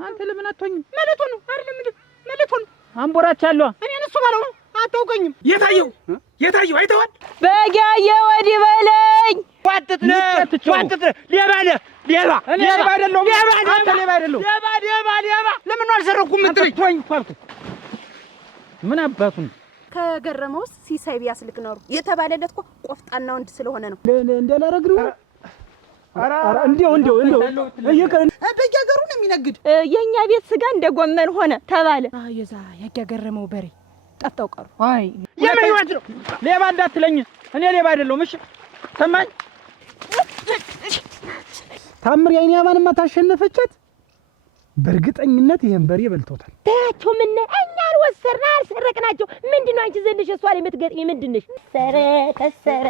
አንተ ለምን አትሆኝም? መለቶ ነው አይደለም እንዴ? መለቶ ነው። አንቦራች አለው። እኔ እሱ ባለው አታውቀኝም። የታየው አይተዋል። በጋየ ወዲህ በለኝ። ዋጥጥ ሌባ አይደለም። አንተ ሌባ አይደለም። ሌባ ለምን ነው አልሰረኩም የምትለኝ? ተወኝ ፋልኩ። ምን አባቱን ከገረመውስ ሲሳይ ቢያስልክ ነው የተባለለት እኮ ቆፍጣና ወንድ ስለሆነ ነው። እንደላረግሩ አራ እንዴው በየሀገሩ ነው የሚነግድ። የኛ ቤት ስጋ እንደጎመን ሆነ ተባለ። የዛ ያገረመው በሬ ጠፍተው ቀሩ። አይ የምን ይወት ነው? ሌባ እንዳትለኝ። እኔ ሌባ አይደለሁም። እሺ ሰማኝ። ታምር የኔ ያማንማ ታሸነፈቻት። በእርግጠኝነት ይሄን በሬ በልቶታል። ታያቸው ምን እኛን ወሰርና አልሰረቅናቸው። ምንድነው አንቺ ዘልሽ እሷ ላይ የምትገጥሚ ምንድነሽ? ከሰረ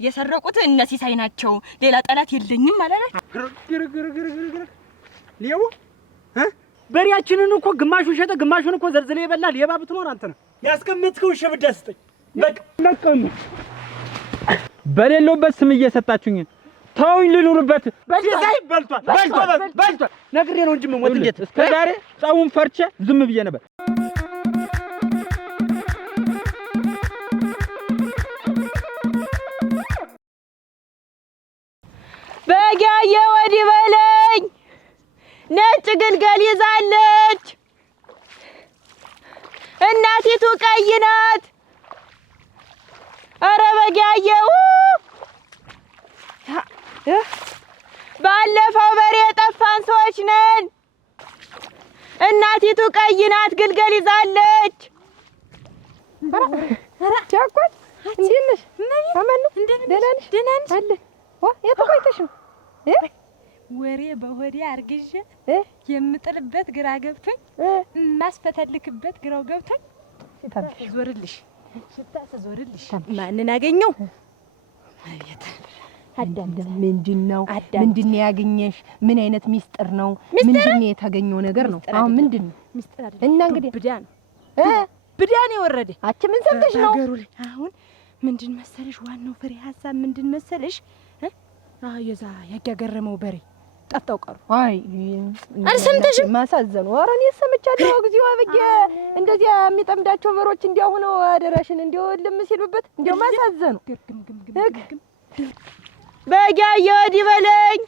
የሰረቁት እነ ሲሳይ ናቸው። ሌላ ጠላት የለኝም ማለት ሌው በሬያችንን እኮ ግማሹን ሸጠ ግማሹን እኮ ዘልዝለ ይበላል። ሌባ ብትኖር አንተ ነው ያስቀመጥከው። ሸብዳ ስጠኝ በቃ ነቀም በሌለውበት ስም እየሰጣችሁኝ ተውኝ ልኑርበት። በሲሳይ በልቷል ነግሬ ነው እንጂ ምን ወጥ እንዴት እስከ ዛሬ ጻውን ፈርቼ ዝም ብዬ ነበር። በጋየ ወዲህ በለኝ። ነጭ ግልገል ይዛለች። እናቲቱ ቀይ ናት። ኧረ በጋየው ባለፈው በሬ የጠፋን ሰዎች ነን። እናቲቱ ቀይ ናት፣ ግልገል ይዛለች። ቻኳት እንዴት ነሽ? አማን ነው? ደህና ነሽ? አለ የት ቆይተሽ ነው? ወሬ በሆዴ አርግዤ የምጥልበት ግራ ገብቶኝ ማስፈተልክበት ግራው ገብቶኝ ዞርልሽ ዞርልሽ ማንን አገኘው? አቤት አዳም ምንድነው ያገኘሽ? ምን አይነት ሚስጥር ነው? ምንድነው የተገኘው ነገር ነው? አሁን ምንድነው ሚስጥር አይደል? እና እንግዲህ ብዳን የወረደ አቺ ምን ሰምተሽ ነው? አሁን ምንድን መሰለሽ ዋናው ፍሬ ሐሳብ ምንድን መሰለሽ? የዛ ያገረመው በሬ ጠፍተው ቀሩ። አይ አልሰምተሽም? ማሳዘኑ። ኧረ እኔ ሰምቻለሁ። እግዚኦ አበጌ እንደዚያ የሚጠምዳቸው በሮች እንዲያው ሆነው አደራሽን እንዲያው ልም ሲሉበት እንዲያው ማሳዘኑ። በጋየ ወዲህ በለኝ።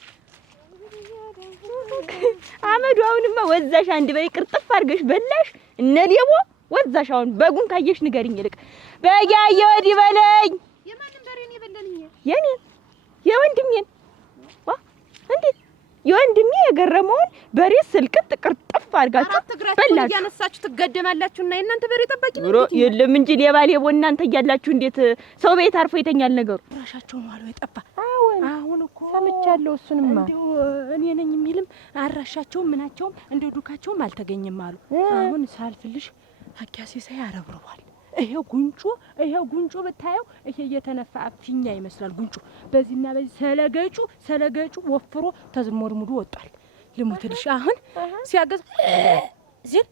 አመዱ አሁንማ ወዛሽ አንድ በይ ቅርጥፍ አድርገሽ በላሽ። እነ ሌቦ ወዛሽ አሁን በጉን ካየሽ ንገሪኝ። ይልቅ በጋየ ወዲህ በለኝ። የማንን በሬ ነው የበለንኝ? የኔን የወንድሜን እንዴት የወንድሜ የገረመውን በሬ ስልቅጥ ቅርጥፍ አድርጋችሁ በላችሁ። ያነሳችሁ ትገደማላችሁ እና የእናንተ በሬ ጠባቂ ነው የለም እንጂ ሌባ እናንተ እያላችሁ እንዴት ሰው ቤት አርፎ ይተኛል ነገሩ? ራሻቸው ነው አለው የጠፋ። አሁን እኮ ሰምቻለሁ። እሱንማ እንደው እኔ ነኝ የሚልም አራሻቸውም ምናቸውም እንደው ዱካቸውም አልተገኘም አሉ። አሁን ሳልፍልሽ አኪያሴ ሳይ አረብረዋል። ይሄው ጉንጮ ብታየው ይሄ እየተነፋ ፊኛ ይመስላል ጉንጮ። በዚህና በዚህ ሰለገጩ ወፍሮ ተዝሞርሙዱ ወጣል። ልሞትልሽ አሁን ሲያገዝ ሲል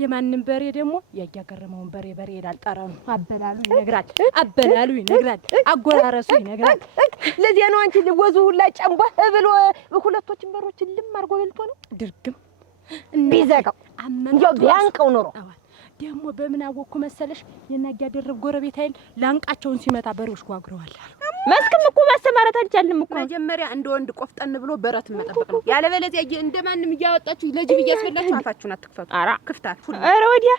የማንን በሬ ደግሞ ያያገረመውን በሬ ይላል። ጠረኑ አበላሉ ይነግራል፣ አጎራረሱ ይነግራል። ለዚህ ነው አንቺ ልወዙ ሁላ ጨምባ ብሎ ሁለቶችን በሮችን ልም አርጎ በልቶ ነው ድርግም ቢዘጋው እንዴው ቢያንቀው ኖሮ ደግሞ በምን አወኩ መሰለሽ? የናጊ ያደረብ ጎረቤት አይል ላንቃቸውን ሲመታ በሬዎች ጓግረዋል አሉ። መስክም እኮ ማሰማራት አልቻልንም እኮ። መጀመሪያ እንደ ወንድ ቆፍጠን ብሎ በረት መጠበቅ ነው። ያለበለዚያ እንደማንም እያወጣችሁ ለጅብ እያስበላችሁ አፋችሁን አትክፈቱ። አራ ክፍታት ሁሉ አረ ወዲያ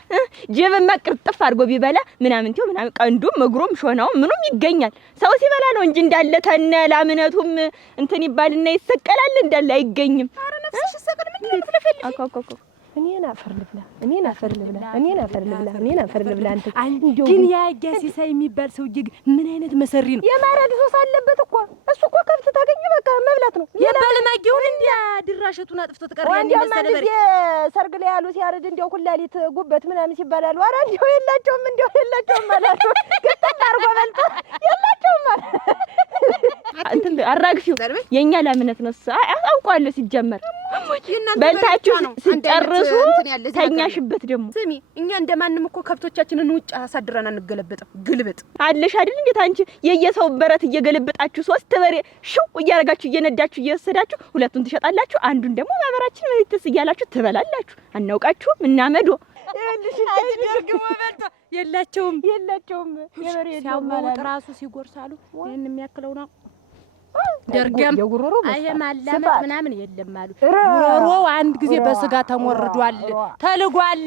ጅብማ ቅርጥፍ አድርጎ ቢበላ ምናምን ቀንዱም እግሩም ሾናው ምኑም ይገኛል። ሰው ሲበላ ነው እንጂ እንዳለ ተነ ላምነቱም እንትን ይባልና ይሰቀላል እንዳለ አይገኝም። አረ ነፍስሽ ሰቀል ምን ትለፈልፊ? አኮኮኮ እኔን አፈር ልብላ አንተ ግን ያያ ሲሳይ የሚባል ሰውዬ ምን አይነት መሰሪ ነው? የማረድ ሶስ አለበት እኮ እሱ እኮ ከብት ታገኝ በቃ መብላት ነው። የባለማጊውን እንዲያ ድራሸቱን አጥፍቶ ተቀር ያን መሰለ በሬ ሰርግ ላይ ያሉ ሲያረድ እንዲያው ኩላሊት ጉበት ምናምን ሲባላሉ ኧረ እንዲያው የላቸውም ማለት ነው። ግጥም አድርጎ በልቶ የላቸውም ማለት እንትን አራግፊው የኛ ላምነት ነው። አውቀዋለሁ ሲጀመር በልታችሁ ሲጨርሱ ተኛሽበት ደግሞ ስሚ እኛ እንደማንም እኮ ከብቶቻችንን ውጭ አሳድረን አንገለበጥም ግልብጥ አለሽ አይደል እንዴት አንቺ የየሰው በረት እየገለበጣችሁ 3 በሬ ሽው እያረጋችሁ እየነዳችሁ እየወሰዳችሁ ሁለቱን ትሸጣላችሁ አንዱን ደግሞ ማበራችን ወይትስ እያላችሁ ትበላላችሁ አናውቃችሁም እናመዶ የላቸውም የበሬ ሲያወጥ ራሱ ሲጎርሳሉ ይሄን የሚያክለው ነው ደርገም አይ ማላመት ምናምን የለም አሉ ጉሮሮ አንድ ጊዜ በስጋ ተሞርዷል ተልጓል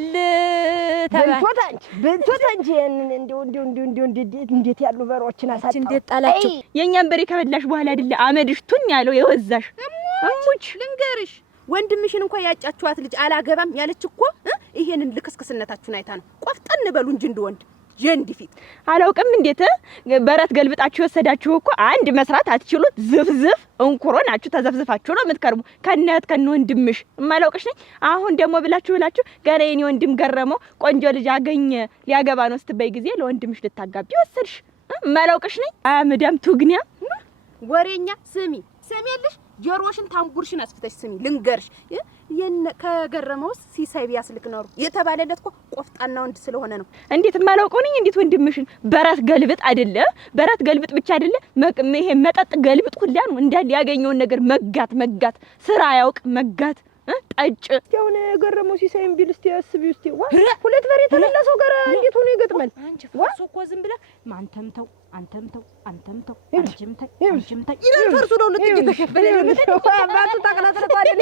በልቶታንቺ እንዴት ያሉ በሮችን አሳጣው እንዴት ጣላችሁ የኛን በሬ ከበላሽ በኋላ አይደለ አመድሽ ቱን ያለው የወዛሽ አሙች ልንገርሽ ወንድምሽን እንኳን ያጫችኋት ልጅ አላገባም ያለች እኮ ይሄንን ልክስክስነታችሁን አይታ ነው ቆፍጠን በሉ እንጂ እንደወንድ ጀንዲፊት አላውቅም እንዴት በረት ገልብጣችሁ ወሰዳችሁ እኮ አንድ መስራት አትችሉት ዝፍዝፍ እንኩሮ ናችሁ ተዘፍዝፋችሁ ነው የምትከርሙ ከነት ወንድምሽ ማላውቅሽ ነኝ አሁን ደግሞ ብላችሁ ገና የኔ ወንድም ገረመው ቆንጆ ልጅ አገኘ ሊያገባ ነው ስትበይ ጊዜ ለወንድምሽ ልታጋቢ ወሰድሽ ማላውቅሽ ነኝ አመዳም ቱግኒያ ወሬኛ ስሚ ሰሚያለሽ ጆሮሽን ታምቡርሽን አስፍተሽ ስሚ ልንገርሽ ከገረመውስ ሲሳይ ቢያስልክ ነው የተባለለት እኮ ቆፍጣና ወንድ ስለሆነ ነው እንዴት ማላውቀው ነኝ እንዴት ወንድምሽን በራት ገልብጥ አይደለ በራት ገልብጥ ብቻ አይደለ ይሄ መጠጥ ገልብጥ ሁላ ነው እንዳል ያገኘውን ነገር መጋት ስራ ያውቅ መጋት ጠጭ ያውነ ገረመው ሲሳይም ቢልስቲ ያስቢው እስቲ ሁለት በሬ ተለላሰው ጋር እንዴት ሆነ ይገጥማል አንቺ ፈርሶ እኮ ዝም ብለ አንተምተው አንቺምተው ይረፈርሱ ነው ልትጅ ተከፈለ አባቱ ተቀላጥረው አይደል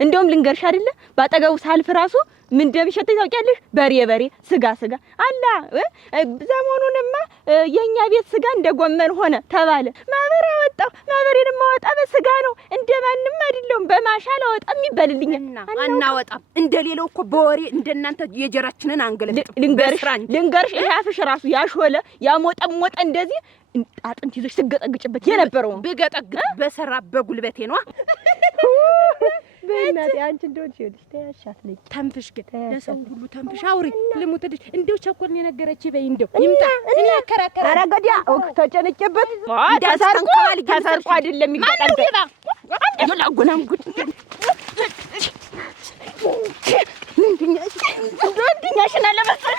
እንደውም ልንገርሽ አይደለ ባጠገቡ ሳልፍ ራሱ ምን እንደሚሸተኝ ታውቂያለሽ በሬ ስጋ አላ ዘመኑንማ የኛ ቤት ስጋ እንደጎመን ሆነ ተባለ ማበራ ወጣው ማበሬን ማወጣ በስጋ ነው እንደማንም አይደለም በማሻላ ወጣም ይበልልኝና አናወጣም እንደሌለው እኮ በወሬ እንደናንተ የጀራችንን አንገለጥ ልንገርሽ ይሄ አፍሽ ራሱ ያሾለ ያሞጠሞጠ እንደዚህ አጥንት ይዞሽ ትገጠግጭበት የነበረው ብገጠግጥ በሰራ በጉልበቴ ነው በእናቴ አንቺ እንደሆንሽ ይልሽ ተያሻት ልጅ ተንፍሽ ግን ለሰው ሁሉ ተንፍሽ አውሪ ልሙትልሽ እንደው ቸኮልን የነገረች በይ እንደው ይምጣ እኔ አከራከራ አረጋዲያ ተጨነቀበት ተሰርቆ አይደለም የሚቀጣል አንተ ላጎናም ጉድ እንደኛሽና ለመሰለ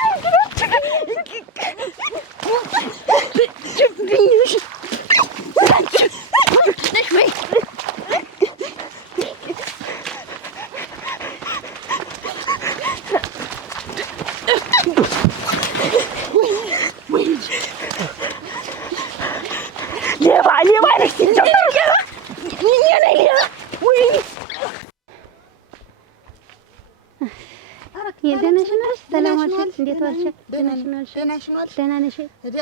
ደህና ነሽ?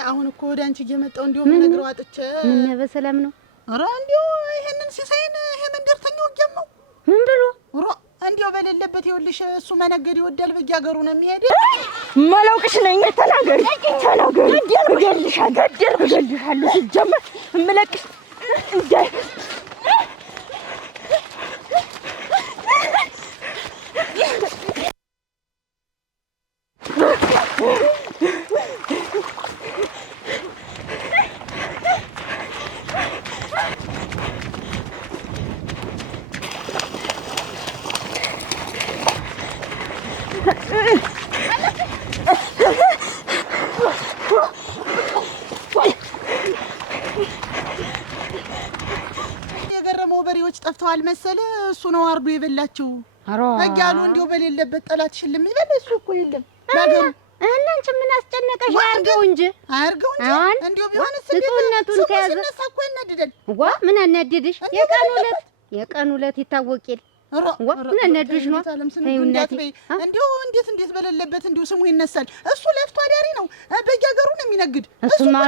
አሁን እኮ ወደ አንቺ እየመጣሁ እንደው ምነግረው አጥቼ ምን በሰላም ነው? ኧረ እንደው ይሄንን ሲሳይን ይሄ መንደርተኛው ጀመው ምን ብሎ ኧረ እንደው በሌለበት ይኸውልሽ እሱ መነገድ ይወዳል በየሀገሩ ነው የሚሄድ ማላውቅሽ ነኝ ተናገሪ እገልሻለሁ ሲጀመር እምለቅሽ እንደ የገረመው በሬዎች ጠፍተዋል መሰለ እሱ ነው አርዶ የበላቸው አጋሉ እንደው በሌለበት ጠላት ሽልም ይበል እሱ እኮ የለም ባገሩ እናንቺ ምን አስጨነቀሽ አርገው እንጂ እንደው ቢሆንስ ንጹህነቱን ከያዘ እኮ እናድደን ዋ ምን አናድድሽ የቀኑ ዕለት ይታወቂል ምን አናድድሽ ነው እንዴት እንዴት በሌለበት እንደው ስሙ ይነሳል እሱ ለፍቶ አዳሪ ነው በየሀገሩ ነው የሚነግድ እሱማ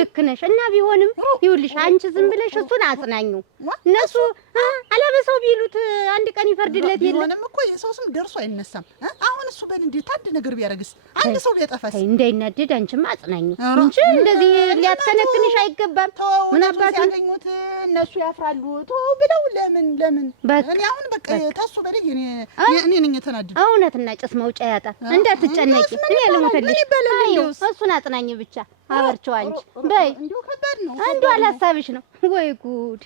ልክ ነሽ እና ቢሆንም ይኸውልሽ አንቺ ዝም ብለሽ እሱን አጽናኙ እነሱ አላበሰው ቢሉት አንድ ቀን ይፈርድለት የለም ቢሆንም እኮ የሰው ስም ደርሶ አይነሳም አሁን እሱ በእንዴት አንድ ነገር ቢያረግስ አንድ ሰው ሊያጠፋስ እንዳይናደድ አንቺማ አጽናኙ እንጂ እንደዚህ ሊያተነክንሽ አይገባም ምን አባቱ ያገኙት እነሱ ያፍራሉ ብለው ለምን እኔ አሁን በቃ ታሱ በለኝ እኔ ነኝ የተናደደ እውነትና ጭስ መውጫ ያጣ እንዳትጨነቂ እኔ ልሞተልሽ እሱን አጽናኝ ብቻ አበርቸው አንቺ በይ እንደው ከባድ ነው አንዱ አላሳብሽ ነው ወይ ጉድ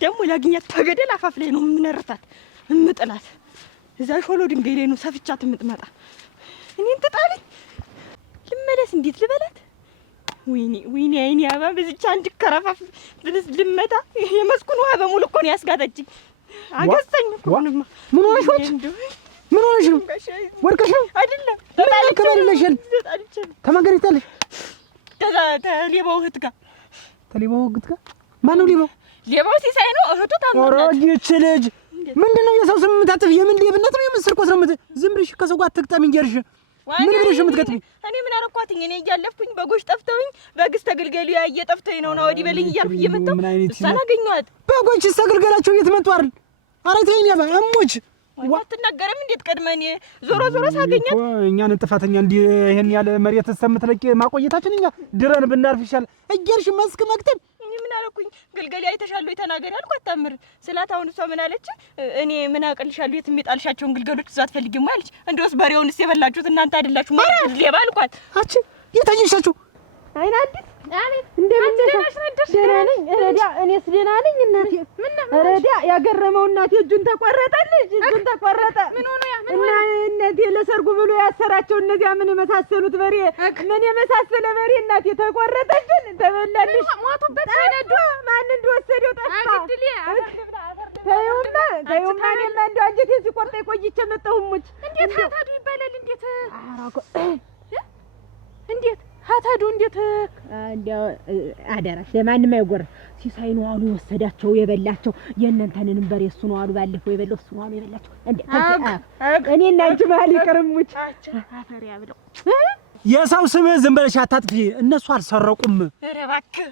ደግሞ ላግኛት ተገደል አፋፍ ላይ ነው የምነርታት እምጥላት። እዛ ሾሎ ድንጋይ ላይ ነው ሰፍቻት የምትመጣ። እኔን ትጣለኝ ልመለስ እንዴት ልበላት? ወይኔ አይኔ አባ በዚች አንድ ከረፋፍ ብልስ ልመታ የመስኩን ውሃ በሙሉ እኮ ነው ያስጋጠችኝ። አገሰኝ እኮ ነው። ምን ሆነሽ ምን ሆነሽ ነው? ወርቀሽ ነው አይደለም? ተባልለሽል ተማገሪት አለሽ ተሌባው እህት ጋር ተሌባው እህት ጋር ማን ነው ሌባው? ሌባው ሲሳይ ነው። እህቱ ታምራለች። ወራጅ ልጅ ምንድነው የሰው ስም የምታጥፍ? የምን ሌብነት ነው? የምን ስርቆት ነው? ዝም ብለሽ ከሰው ጋር አትግጠሚ እንጀርሽ። ምን ብለሽ የምትገጥሚ? እኔ ምን አረኳትኝ? እኔ እያለፍኩኝ በጎች ጠፍተውኝ በግስ ተገልገሉ ያየ ጠፍተውኝ ነው ወዲህ በልኝ እያልኩ እየመጣሁ እሷን አገኘኋት። በጎች ተገልገላቸው የት መጡ አይደል? ኧረ ተይኝ ያባ እሞች አትናገርም እንዴት? ቀድመኝ ዞሮ ሳገኛት እኛን ጥፋተኛ እንዲህ ይሄን ያለ መሬት እስከምትለቂ ማቆየታችን እኛ ድረን ብናርፍ ይሻላል። እየርሽ መስክ መክተል እኔ ምን አረኩኝ? ግልገሌ አይተሻለሁ የተናገር ያልኩ አታምር ስላት፣ አሁን እሷ ምን አለች? እኔ ምን አቅልሻለሁ የት የሚጣልሻቸውን ግልገሎች እዛ አትፈልጊም አለች። እንደውስ በሬውንስ የበላችሁት እናንተ አይደላችሁ ማለት ሌባ አልኳት። አቺ የታየሻቸው አይና አዲስ እንደምን ነሽ? ደህና ነኝ። ረዲያ እኔስ ደህና ነኝ እናቴ። ረዲያ ያገረመው እናቴ እጁን ተቆረጠልኝ። እጁን ተቆረጠ። ምን ሆነ ያ? እና እናቴ ለሰርጉ ብሎ ያሰራቸው እነዚያ ምን የመሳሰሉት በሬ ምን የመሳሰለ በሬ እናቴ ተቆረጠልን። ተበላልሽ ሞቱበት። አይነዱ ማን እንደወሰደው ጠፋ። ተይውማ እኔማ እንደው አንጀቴ ሲቆርጠኝ ቆይቼ መጣሁ። ሙች እንዴት ሀታዱ ይባላል? እንዴት ሀታዱ እንዴት እንዴው አደራሽ ለማንም አይጎር። ሲሳይ ነው አሉ የወሰዳቸው የበላቸው። የእናንተንም በሬ እሱ ነው አሉ ባለፈው የበላው እሱ ነው አሉ የበላቸው። እንዴ እኔ እና አንቺ መሀል ይቀርሙች አፈር ያብለው። የሰው ስም ዝም ብለሽ አታጥፊ። እነሱ አልሰረቁም። ኧረ እባክህ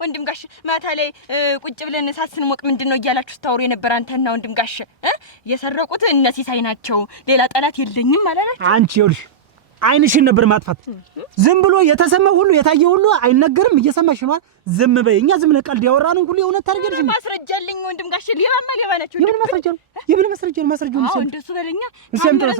ወንድም ጋሽ ማታ ላይ ቁጭ ብለን ሳስን ሞቅ ምንድነው እያላችሁ ስታወሩ የነበረ አንተና ወንድም ጋሽ የሰረቁት እነ ሲሳይ ናቸው፣ ሌላ ጠላት የለኝም አላላችሁ? አንቺ ይኸውልሽ አይንሽን ነበር ማጥፋት። ዝም ብሎ የተሰማ ሁሉ የታየ ሁሉ አይነገርም። እየሰማሽ ነው። ዝም በይ። እኛ ዝም ብለን ቀልድ ያወራነው ሁሉ የእውነት ታርገልሽ። ማስረጃልኝ ወንድም ጋሽ ሌባማ ሌባ ናቸው። የምን ማስረጃ ነው? የምን ማስረጃ ነው? ማስረጃው ነው። እንደሱ በለኛ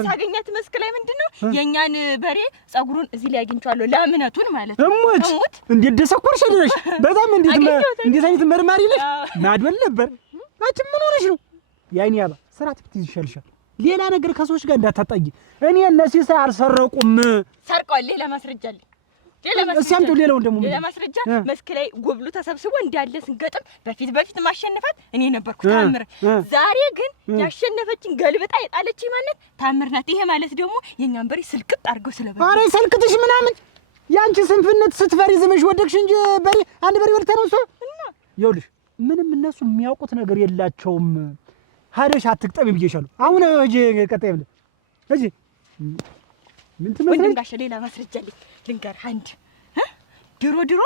ሳገኛት መስክ ላይ ምንድነው የኛን በሬ ጸጉሩን እዚህ ላይ አግኝቻለሁ። ላምነቱን ማለት ነው። እሙት እንዴት ደሰኩርሽ ድረሽ በጣም እንዴት አይነት መርማሪ ነሽ? ማድበል ነበር። አንቺ ምን ሆነሽ ነው? ያይኔ ያባ ስራ ትብትይዝ ይሻልሻል። ሌላ ነገር ከሰዎች ጋር እንዳታጣይ። እኔ እነዚህ ሳይ አልሰረቁም። ሰርቀዋል። ሌላ ማስረጃ አለ። ሌላውን ደግሞ ሌላ ማስረጃ መስክ ላይ ጎብሉ ተሰብስቦ እንዳለ ስንገጥም በፊት ማሸነፋት እኔ ነበርኩ ታምር። ዛሬ ግን ያሸነፈችን ገልብጣ የጣለችኝ ማለት ታምር ናት። ይሄ ማለት ደግሞ የኛን በሬ ስልቅጥ አድርገው ስለበሉ። ኧረ ሰልቅትሽ ምናምን ያንቺ ስንፍነት ስትፈሪ ዝምሽ ወደቅሽ እንጂ በሬ አንድ በሬ ወርታ ነው እሱ። ይኸውልሽ ምንም እነሱ የሚያውቁት ነገር የላቸውም። ሀደሽ አትቅጠም ብዬሻለሁ። አሁን እጂ ቀጣይ ብለ እጂ ምን ትመስለኝ? ወንድም ጋሽ ሌላ ማስረጃ አለኝ ልንገር። አንድ ድሮ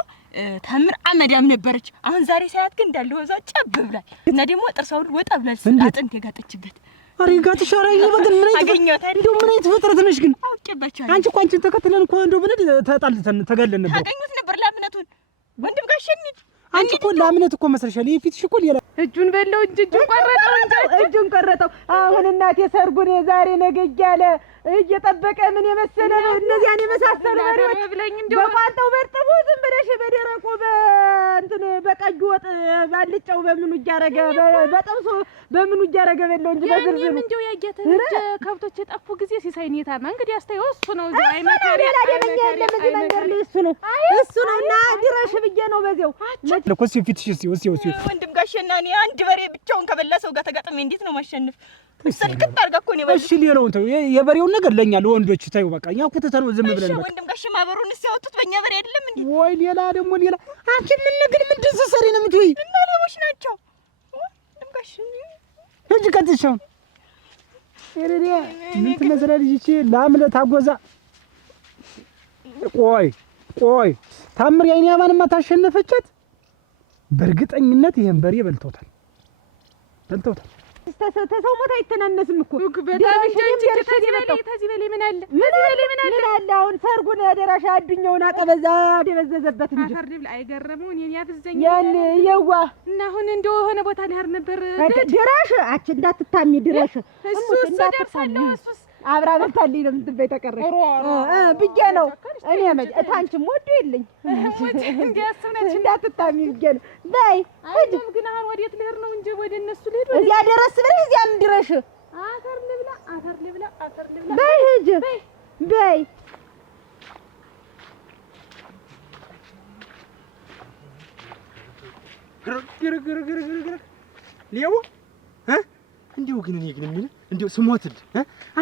ታምር አመዳም ነበረች። አሁን ዛሬ ሳያት ግን እንዳለ ወዛ ጨብ ብላል እና ደግሞ ጥርሷ ሁሉ ወጣ ብላል። አጥንት የጋጠችበት አሪ ጋጥሽ አራኝ በግን ምን አገኘሁት አይደል? እንደው ምን አይነት ፍጥረት ነሽ ግን? አውቄባቸዋለሁ። አንቺ እኮ አንቺን ተከትለን እኮ እንደው ብንድ ተጣልተን ተጋለን ነበር። አገኘሁት ነበር ላምነቱን። ወንድም ጋሽ አንቺ እኮ ላምነት እኮ መስለሻል። የፊትሽ እኮ ሌላ እጁን በለው እንጂ እጁን ቆረጠው። አሁን እናቴ ሰርጉን ዛሬ ነገ እያለ እየጠበቀ ምን የመሰለ ነው እነዚያን የመሳሰሉ በሬዎች በቋንጣው በርጥቡ ዝም ብለሽ በደረቁ በእንትን በቀዩ ወጥ ባልጫው በምኑ እያረገ በጥብሱ በምኑ እያረገ በለው እንጂ በዝርዝሩ እንደው ያያተ ከብቶች የጠፉ ጊዜ ሲሳይ ነው የታማ። እንግዲህ አስተያየው እሱ ነው። እዚህ አይመካሪ ሌላ ደመኛ የለም እዚህ መንገር ላይ እሱ ነው እና ድረሽ ብዬ ነው በዚያው ለኮስ ፊትሽ ሲው ወንድም ጋሽና እኔ አንድ በሬ ብቻውን ከበላ ሰው ጋር ተጋጥሜ እንዴት ነው ማሸነፍ? ስልክት አድርጋ እኮ ነው የበላው። እሺ ሌላውን ተው፣ የበሬውን ነገር ለኛ ለወንዶች ታዩ። በቃ እኛ እኮ ተተነው ዝም ብለን በቃ ወንድም ጋሽ ማበሩን ሲያወጡት በእኛ በሬ አይደለም እንዴ? ወይ ሌላ ደግሞ ሌላ አንቺ ምን ነገር ምን ትሰሪ ነው የምትወይ? እና ሌቦች ናቸው ወንድም ጋሽ እጅ ቀጥሻው እረዲያ ምን ትመስላለች እቺ ላምለት አጎዛ። ቆይ ታምር ያይኔ አባንማ ታሸነፈቻት። በእርግጠኝነት ይሄን በሬ በልተውታል። ተሰው ሞት አይተናነስም እኮ በጣም ከዚህ በላይ ምን አለ? ምን አለ? አሁን ሰርጉን ደራሽ አዱኛውን አቀበዛ ደበዘዘበት እንጂ አፈር ድብል አይገረመው እኔን ያፍዘኝ ያን የዋ እና አሁን እንደው ሆነ ቦታ ላይ ነበር ድራሽ አች እንዳትታሚ ድራሽ እሱስ ደርሳለሁ። እሱስ አብራ በልታልኝ ነው የምትበይ ተቀረሽ ብዬ ነው እኔ ታንቺም ወዶ የለኝ እንዲያስብነች እንዳትታሚ ብዬ ነው። በይ ሂድ። ግን አሁን ወዴት ልሄድ ነው እንጂ ወደ እነሱ ልሄድ እዚያ ደረስ ብለሽ እዚያም ድረሽ አፈር ልብላ በይ ሂጂ በይ ሌው እንዲሁ ግን እኔ ግን ምን እንዲሁ ስሞትል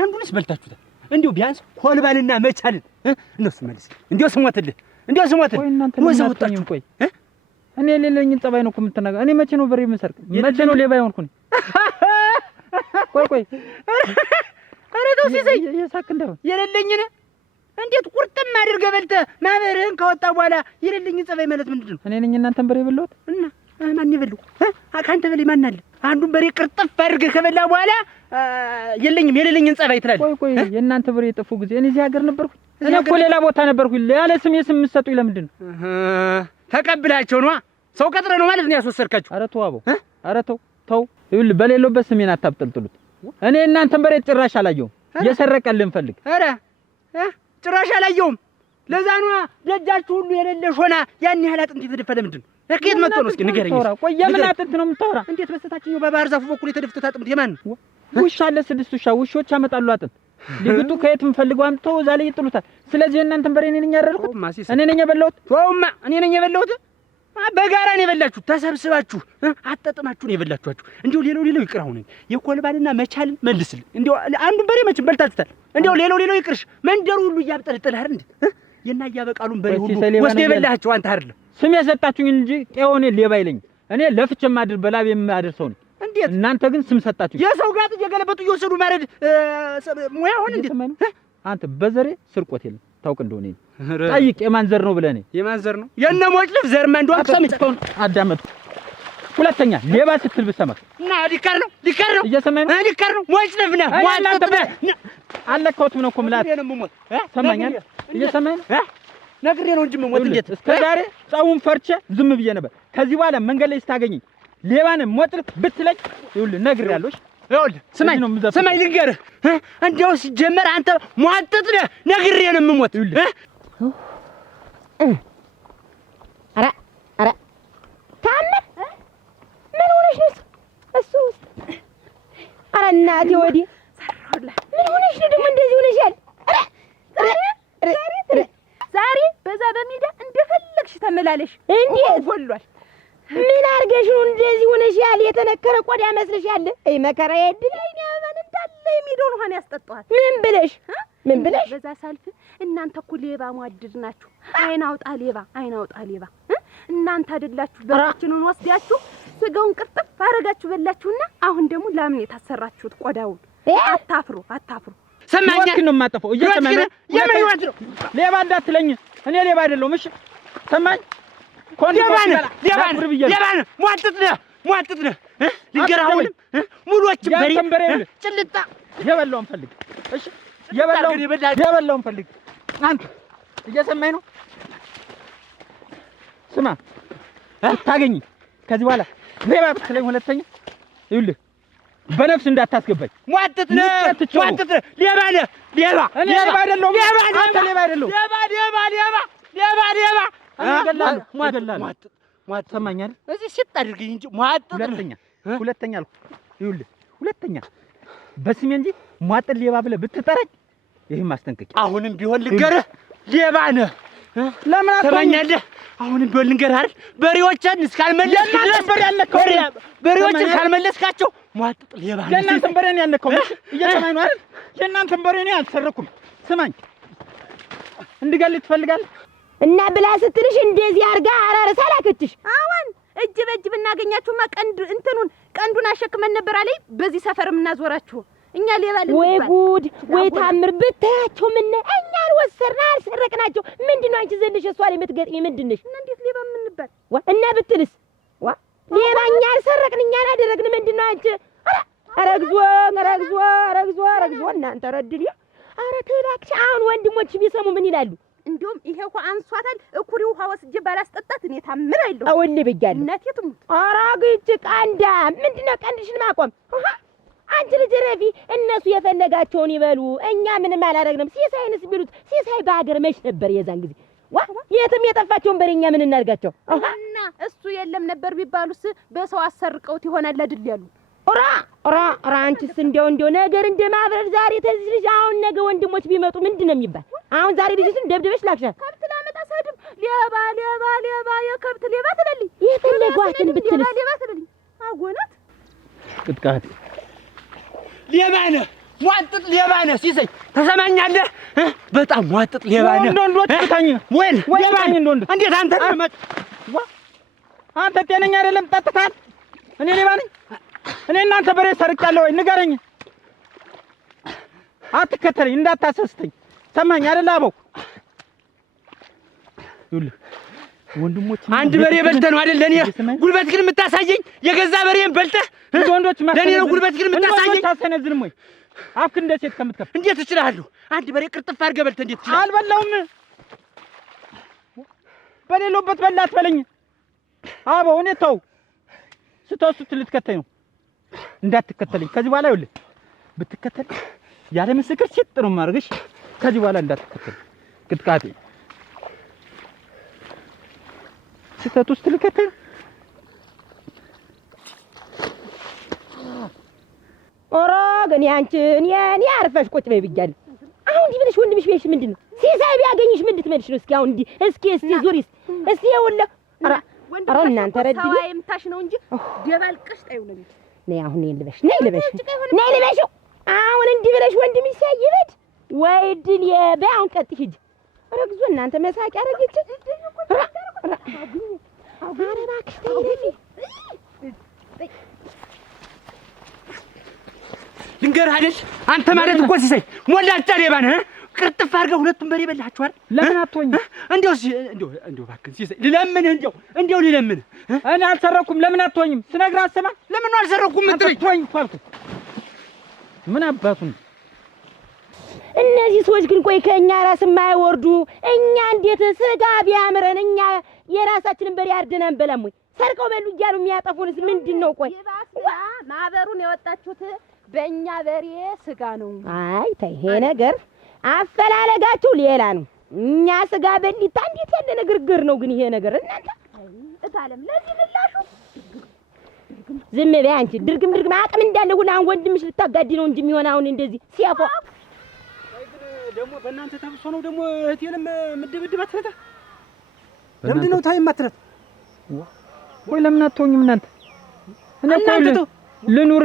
አንዱንስ በልታችሁታል። እንዲሁ ቢያንስ ኮልባልና መቻልን እነሱ መልስ እንዲሁ ስሞትል ቆይ እናንተ ወጣችሁ። ቆይ እኔ የሌለኝን ጠባይ ነው እኮ የምትናገረው። እኔ መቼ ነው በሬ የምሰርቅ? መቼ ነው ሌባ የሆንኩኝ? ቆይ ኧረ ተው ሲሰይ የሳክ እንደው የሌለኝን እንዴት ቁርጥም አድርገህ በልተህ ማህበርህን ካወጣ በኋላ የሌለኝን ጸባይ ማለት ምንድን ነው? እኔ ነኝ እናንተን በሬ የበላሁት እና ማን ይበሉ? ከአንተ በላይ ማን አለ? አንዱን በሬ ቅርጥፍ አድርገህ ከበላ በኋላ የሌለኝን ጸባይ ትላለህ። ቆይ የእናንተ በሬ የጠፉ ጊዜ እኔ እዚህ ሀገር ነበርኩኝ? እኔ እኮ ሌላ ቦታ ነበርኩኝ። ያለ ስም የምትሰጡኝ ለምንድን ነው? ተቀብላቸው ነዋ። ሰው ቀጥረህ ነው ማለት ነው ያስወሰድካችሁ? ኧረ ተው አቦ፣ ኧረ ተው። ይኸውልህ በሌለውበት ስሜን አታብጠልጥሉት። እኔ እናንተን በሬ ጭራሽ አላየሁም። እየሰረቀልን ፈልግ። ኧረ ጭራሽ አላየሁም። ለዛ ነዋ ደጃችሁ ሁሉ የሌለ ሾና ያን ያህል አጥንት የተደፈለ ምንድን ነው? ከየት መጥቶ ነው? እስኪ ንገረኝ። ቆይ የምን አጥንት ነው የምታወራ? እንዴት በስተታችኛው በባህር ዛፉ በኩል የተደፈተ አጥንት የማን ነው? ውሻ አለ 6 ውሻ። ውሾች ያመጣሉ አጥንት ሊግጡ ከየትም ፈልገው አምጥተው እዛ ላይ ይጥሉታል። ስለዚህ እናንተን በሬ እኔ ነኝ ያረድኩት? እኔ ነኝ የበላሁት? ተውማ እኔ ነኝ የበላሁት? በጋራ ነው የበላችሁ። ተሰብስባችሁ አጣጥማችሁ ነው የበላችኋችሁ። እንዲሁ ሌላው ይቅር። አሁን የኮልባልና መቻልን መልስልኝ። እንዲሁ አንዱን በሬ መቼም በልታችሁታል። እንዲሁ ሌላው ይቅርሽ። መንደሩ ሁሉ እያብጠለጠለህ አይደል እንዴ? የና ያበቃሉን በሬ ሁሉ ወስደህ የበላችሁ አንተ አይደለም። ስም የሰጣችሁኝ እንጂ ጤዮኔ ሌባ አይለኝ። እኔ ለፍቼ ማድር በላብ የማድር ሰው ነኝ። እንዴት እናንተ ግን ስም ሰጣችሁ? የሰው ጋጥ እየገለበጡ እየወሰዱ ማረድ ሙያ ሆነ እንዴ? አንተ በዘሬ ስርቆት የለም ታውቅ እንደሆነ ጠይቅ። የማን ዘር ነው ብለህ እኔ የማን ዘር ነው? የነ ሞጭልፍ ዘር ማን እንደሆነ ሰምተው አዳመጡ። ሁለተኛ ሌባ ስትል ብሰማህ እና ዲካር ነው እየሰማኝ ነው። ዲካር ነው ሞጭልፍ ነህ ዋላንተ አለካውትም ነው እኮ ምላት ሰማኛል። እየሰማኝ ነው። ነግሬ ነው እንጂ ሞት እንዴት እስከ ዛሬ ጻውን ፈርቼ ዝም ብዬ ነበር። ከዚህ በኋላ መንገድ ላይ ስታገኘኝ ሌባን ሞጭልፍ ብትለኝ ይኸውልህ ነግሬያለሁ። ይኸውልህ ስማኝ ልንገርህ። እንደው ሲጀመር አንተ ሟጥጥ ነህ። ነግሬ ነው የምሞት። ኧረ ታምር ምን ሆነሽ ነው? እሱ ውስጥ ኧረ እናቴ ወዲህ ምን ሆነሽ ነው ደግሞ እንደዚህ ሆነሻል? ዛሬ በዛ በሜዳ እንደፈለግሽ ተመላለሽ። እንዴት ጎሏል? ምን አድርገሽ ነው እንደዚህ ሆነሻል? የተነከረ ቆዳ መስለሻል። አይ መከራ ይድል አይኔ አባን እንዳለ የሚዶን ሆነ ያስጠጣዋል። ምን ብለሽ በዛ ሳልፍ እናንተ እኮ ሌባ ሟድድ ናችሁ። አይን አውጣ ሌባ እናንተ አይደላችሁ በራችንን ወስዳችሁ ስጋውን ቅርጥፍ አረጋችሁ በላችሁና አሁን ደግሞ ላምን የታሰራችሁት ቆዳውን። አታፍሩ ሰማኛ ነው የማጠፋው። እየሰማኝ ነው። የማይወድ ነው ሌባ እንዳትለኝ። እኔ ሌባ አይደለሁም። እሺ ሰማኝ። ሌባ ነህ ሟጥጥ ነህ። ልንገርህ አሁንም ሙሉዎች በሬ ጭልጣ የበላውን ፈልግ። እሺ የበላውን ፈልግ። አንተ እየሰማኝ ነው። ስማ ታገኝ ከዚህ በኋላ ሌባ ብትለኝ ሁለተኛ ይኸውልህ በነፍስ እንዳታስገባኝ። ሟጥጥ ነህ ሌባ ነህ እኔ ሌባ አይደለሁም። አንተ ሌባ አይደለሁም። ሌባ እገላለሁ። ሰማኛል። እዚህ ሲጥ አድርገኝ እንጂ ሟጥጥ ሁለተኛ አልኩ። ይኸውልህ ሁለተኛ በስሜ እንጂ ሟጥጥ ሌባ ብለህ ብትጠራኝ ይሄን ማስጠንቀቂያ። አሁንም ቢሆን ልንገርህ ሌባ ነህ። ለምን አትሰማኛለህ? አሁንም ቢሆን ልንገርህ አይደል በሬዎችን ካልመለስካቸው ሟጥጥ ሌባ ነህ። የእናንተን በሬ ነው ያልነካው። እየሰማኝ ነው አይደል? የእናንተን በሬ ነው አልሰረኩም። ስማኝ እንድገልህ ትፈልጋለህ? እና ብላ ስትልሽ እንደዚህ አርጋ አራርሳ ላከችሽ። አሁን እጅ በእጅ ብናገኛችሁማ ቀንዱን አሸክመን ነበር አለኝ። በዚህ ሰፈር የምናዞራችሁ እኛ ሌባ ወይ ጉድ ወይ ታምር ብታያቸው ምን እኛን ወሰርና አልሰረቅናቸው። ምንድነው አንቺ ዘልሽ እሷ ላይ የምትገጥሚ ምንድነሽ? እና እንዴት ሌባ የምንባል እና ብትልስ ሌባ እኛ አልሰረቅን እኛን አደረግን። ምንድነው አንቺ? ረግዞ እናንተ ረድል። ኧረ ተይ እባክሽ። አሁን ወንድሞች ቢሰሙ ምን ይላሉ? እንዲሁም ይሄ እኮ አንሷታል። እኩሪ ውሃ ወስጄ ባላስጠጣት እኔ ታምር አይደለም። አውል ብያለሁ። እናቴ ትሙት። ኧረ ግጭ ቀንዳ ምንድነው? ቀንድሽን ማቆም አንቺ ልጅ ረፊ፣ እነሱ የፈለጋቸውን ይበሉ፣ እኛ ምንም አላደረግንም። ሲሳይንስ ቢሉት ሲሳይ በሀገር መች ነበር የዛን ጊዜ? ዋ የትም የጠፋቸውን በሬኛ ምን እናድርጋቸው? እና እሱ የለም ነበር ቢባሉስ በሰው አሰርቀውት ይሆናል አይደል ያሉ። ኦራ አንቺስ እንደው ነገር እንደማብረር ዛሬ ተዚህ ልጅ አሁን ነገ ወንድሞች ቢመጡ ምንድን ነው የሚባል? አሁን ዛሬ ልጅቱን ደብድበሽ ላክሻል። ከብት ላመጣ ሰድም ሌባ የከብት ሌባ ትለልኝ። የፈለጓትን ብትልስ ሌባ ትለልኝ። አጎናት ቅጥቃጤ ሌባ ነህ፣ ሟጥጥ ሌባ ነህ። ሲሳይ ተሰማኛለህ? በጣም ሟጥጥ ሌባ ነህ። ወንዶች ታኝ ወይ ሌባ ነህ እንደወንድ። እንዴት አንተ አንተ ጤነኛ አይደለም። ጠጥታል። እኔ ሌባ ነኝ? እኔ እናንተ በሬ ሰርቄያለሁ ወይ? ንገረኝ። አትከተለኝ፣ እንዳታሰስተኝ። ሰማኝ አይደል አበው? ይኸውልህ ወንድሞች አንድ በሬ በልተህ ነው አይደል? ለኔ ጉልበት ግን የምታሳየኝ የገዛ በሬን በልተህ ወንዶች ለኔ ነው ጉልበት ግን የምታሳየኝ? ታሰነዝርም ወይ? አፍክ እንደ ሴት ከምትከፍ እንዴት እችላለሁ? አንድ በሬ ቅርጥፍ አድርገህ በልተህ እንዴት እችላለሁ? አልበላውም። በሌለውበት በላ አትበለኝ አበው። እኔ ተው ስትወስድ ልትከተኝ ነው። እንዳትከተለኝ ከዚህ በኋላ ይኸውልህ፣ ብትከተል ያለ ምስክር ሴት ነው የማደርግሽ። ከዚህ በኋላ እንዳትከተል። ቅጥቃጤ ስተት ውስጥ ልከተል። ኦሮ ግን ያንቺን የኔ አርፈሽ ቁጭ በይ ብያለሁ። አሁን እንዲህ ብለሽ ወንድምሽ ቤሽ ምንድን ነው? ሲሳይ ቢያገኝሽ ምን እንድትመልሽ ነው? እስኪ አሁን እንዲህ እስኪ ዙሪስ እስኪ ይኸውልህ። ኧረ እናንተ ረድልኝ። ሰው አይምታሽ ነው እንጂ ደባልቀሽ ጣዩ ነው። ነይ አሁን ልበሽ፣ ነይ ልበሽ። አሁን እንዲህ ብለሽ ወንድምሽ ሲያይበድ ወይ ድል በይ። አሁን ቀጥ ሂጂ። ኧረ ግዞ እናንተ መሳቂያ አደረገች። ኧረ እባክሽ ተይ ረፊ። ልንገርህ አይደል አንተ ማለት እኮ ሲሳይ ሞላጫ ሌባ ነህ። ቅርጥፍ አድርገህ ሁለቱም በሬ በላችሁ አይደል? ለምን አትሆኝ? እንደው እባክህ ሲሳይ ልለምንህ፣ እንደው ልለምንህ። እኔ አልሰረኩም። ለምን አትሆኝም? ስነግርህ አትሰማ። ለምን ነው አልሰረኩም የምትለኝ? አትሆኝ እኮ አልኩህ። ምን አባቱን እነዚህ ሰዎች ግን ቆይ ከእኛ ራስ የማይወርዱ እኛ እንዴት ስጋ ቢያምረን እኛ የራሳችንን በሬ አርደን አንበላም ወይ? ሰርቀው በሉ እያሉ የሚያጠፉንስ ምንድን ነው? ቆይ ማህበሩን የወጣችሁት በእኛ በሬ ስጋ ነው። አይ ተይ፣ ይሄ ነገር አፈላለጋችሁ ሌላ ነው። እኛ ስጋ በሊታ እንዴት ያለ ንግግር ነው ግን ይሄ ነገር? እናንተ እታለም ለዚህ ምላሹ ዝም በይ አንቺ። ድርግም አቅም እንዳለ ሁሉ አሁን ወንድምሽ ልታጋዲ ነው እንጂ የሚሆን አሁን እንደዚህ ሲያፎ ደግሞ በእናንተ ተብሶ ነው ደግሞ እህቴንም ምድብድብ አትረታ። ለምንድን ነው ታይ ማትረት? ወይ ለምን አትሆኝም እናንተ? እኔ እኮ ልኑር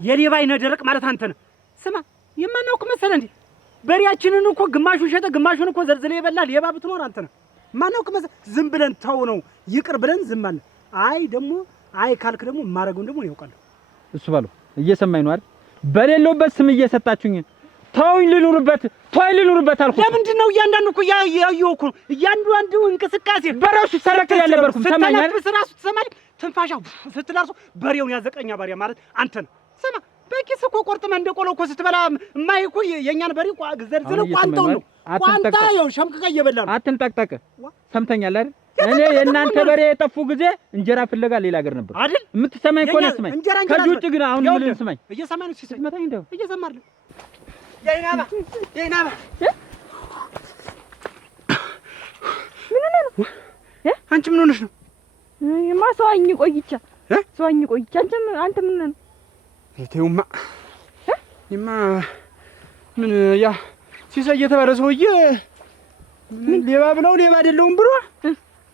የሌባ አይነ ደረቅ ማለት አንተ ነህ። ስማ የማናውቅ መሰለህ እንዴ? በሬያችንን እኮ ግማሹን ሸጠ ግማሹን እኮ ዘልዝለህ የበላ ሌባ ብትኖር አንተ ነህ። ማናውቅ መሰለህ? ዝም ብለን ተው ነው ይቅር ብለን ዝም አለ። አይ ደግሞ አይ ካልክ ደግሞ የማደርገውን ደግሞ ያውቃለሁ። እሱ ባለው እየሰማኝ ነው አይደል? በሌለውበት ስም እየሰጣችሁኝ ተውኝ ልኑርበት አልኩ። ለምንድን ነው እያንዳንዱ እኮ ያየው እኮ እያንዳንዱ እንቅስቃሴ በራሱ ሰረከል ያለበርኩም ሰማኝ አይደል? ራሱ ትሰማለህ? ትንፋሻ ስትላርሱ በሬውን ያዘቀኛ ባሪያ ማለት አንተ ነህ። ስማ በኪስ እኮ ቆርጥመህ እንደቆሎ እኮ ስትበላ ማይ እኮ የኛን በሬ ዘልዝለው ቋንጣው ነው ቋንጣ ያው ሸምቅቃ እየበላ ነው። አትንጠቅጠቅ። ሰምተኛል አይደል? እኔ የእናንተ በሬ የጠፉ ጊዜ እንጀራ ፍለጋ ሌላ ሀገር ነበር አይደል? የምትሰማኝ ከሆነ ስማኝ። ከዚህ ውጭ ግን አሁን ምን ስማኝ። እየሰማኝ ነው ሲሰማኝ መታኝ እንደው እየሰማለሁ። የይናባ ምን ነው? አንቺ ምን ሆነሽ ነው? ማሰዋኝ ቆይቻ ሰዋኝ ቆይቻ። አንተ ምን ነው? ተይውማ ይማ ምን ያ ሲሳይ የተባለ ሰውዬ ሌባ ብለው ሌባ አይደለሁም ብሎ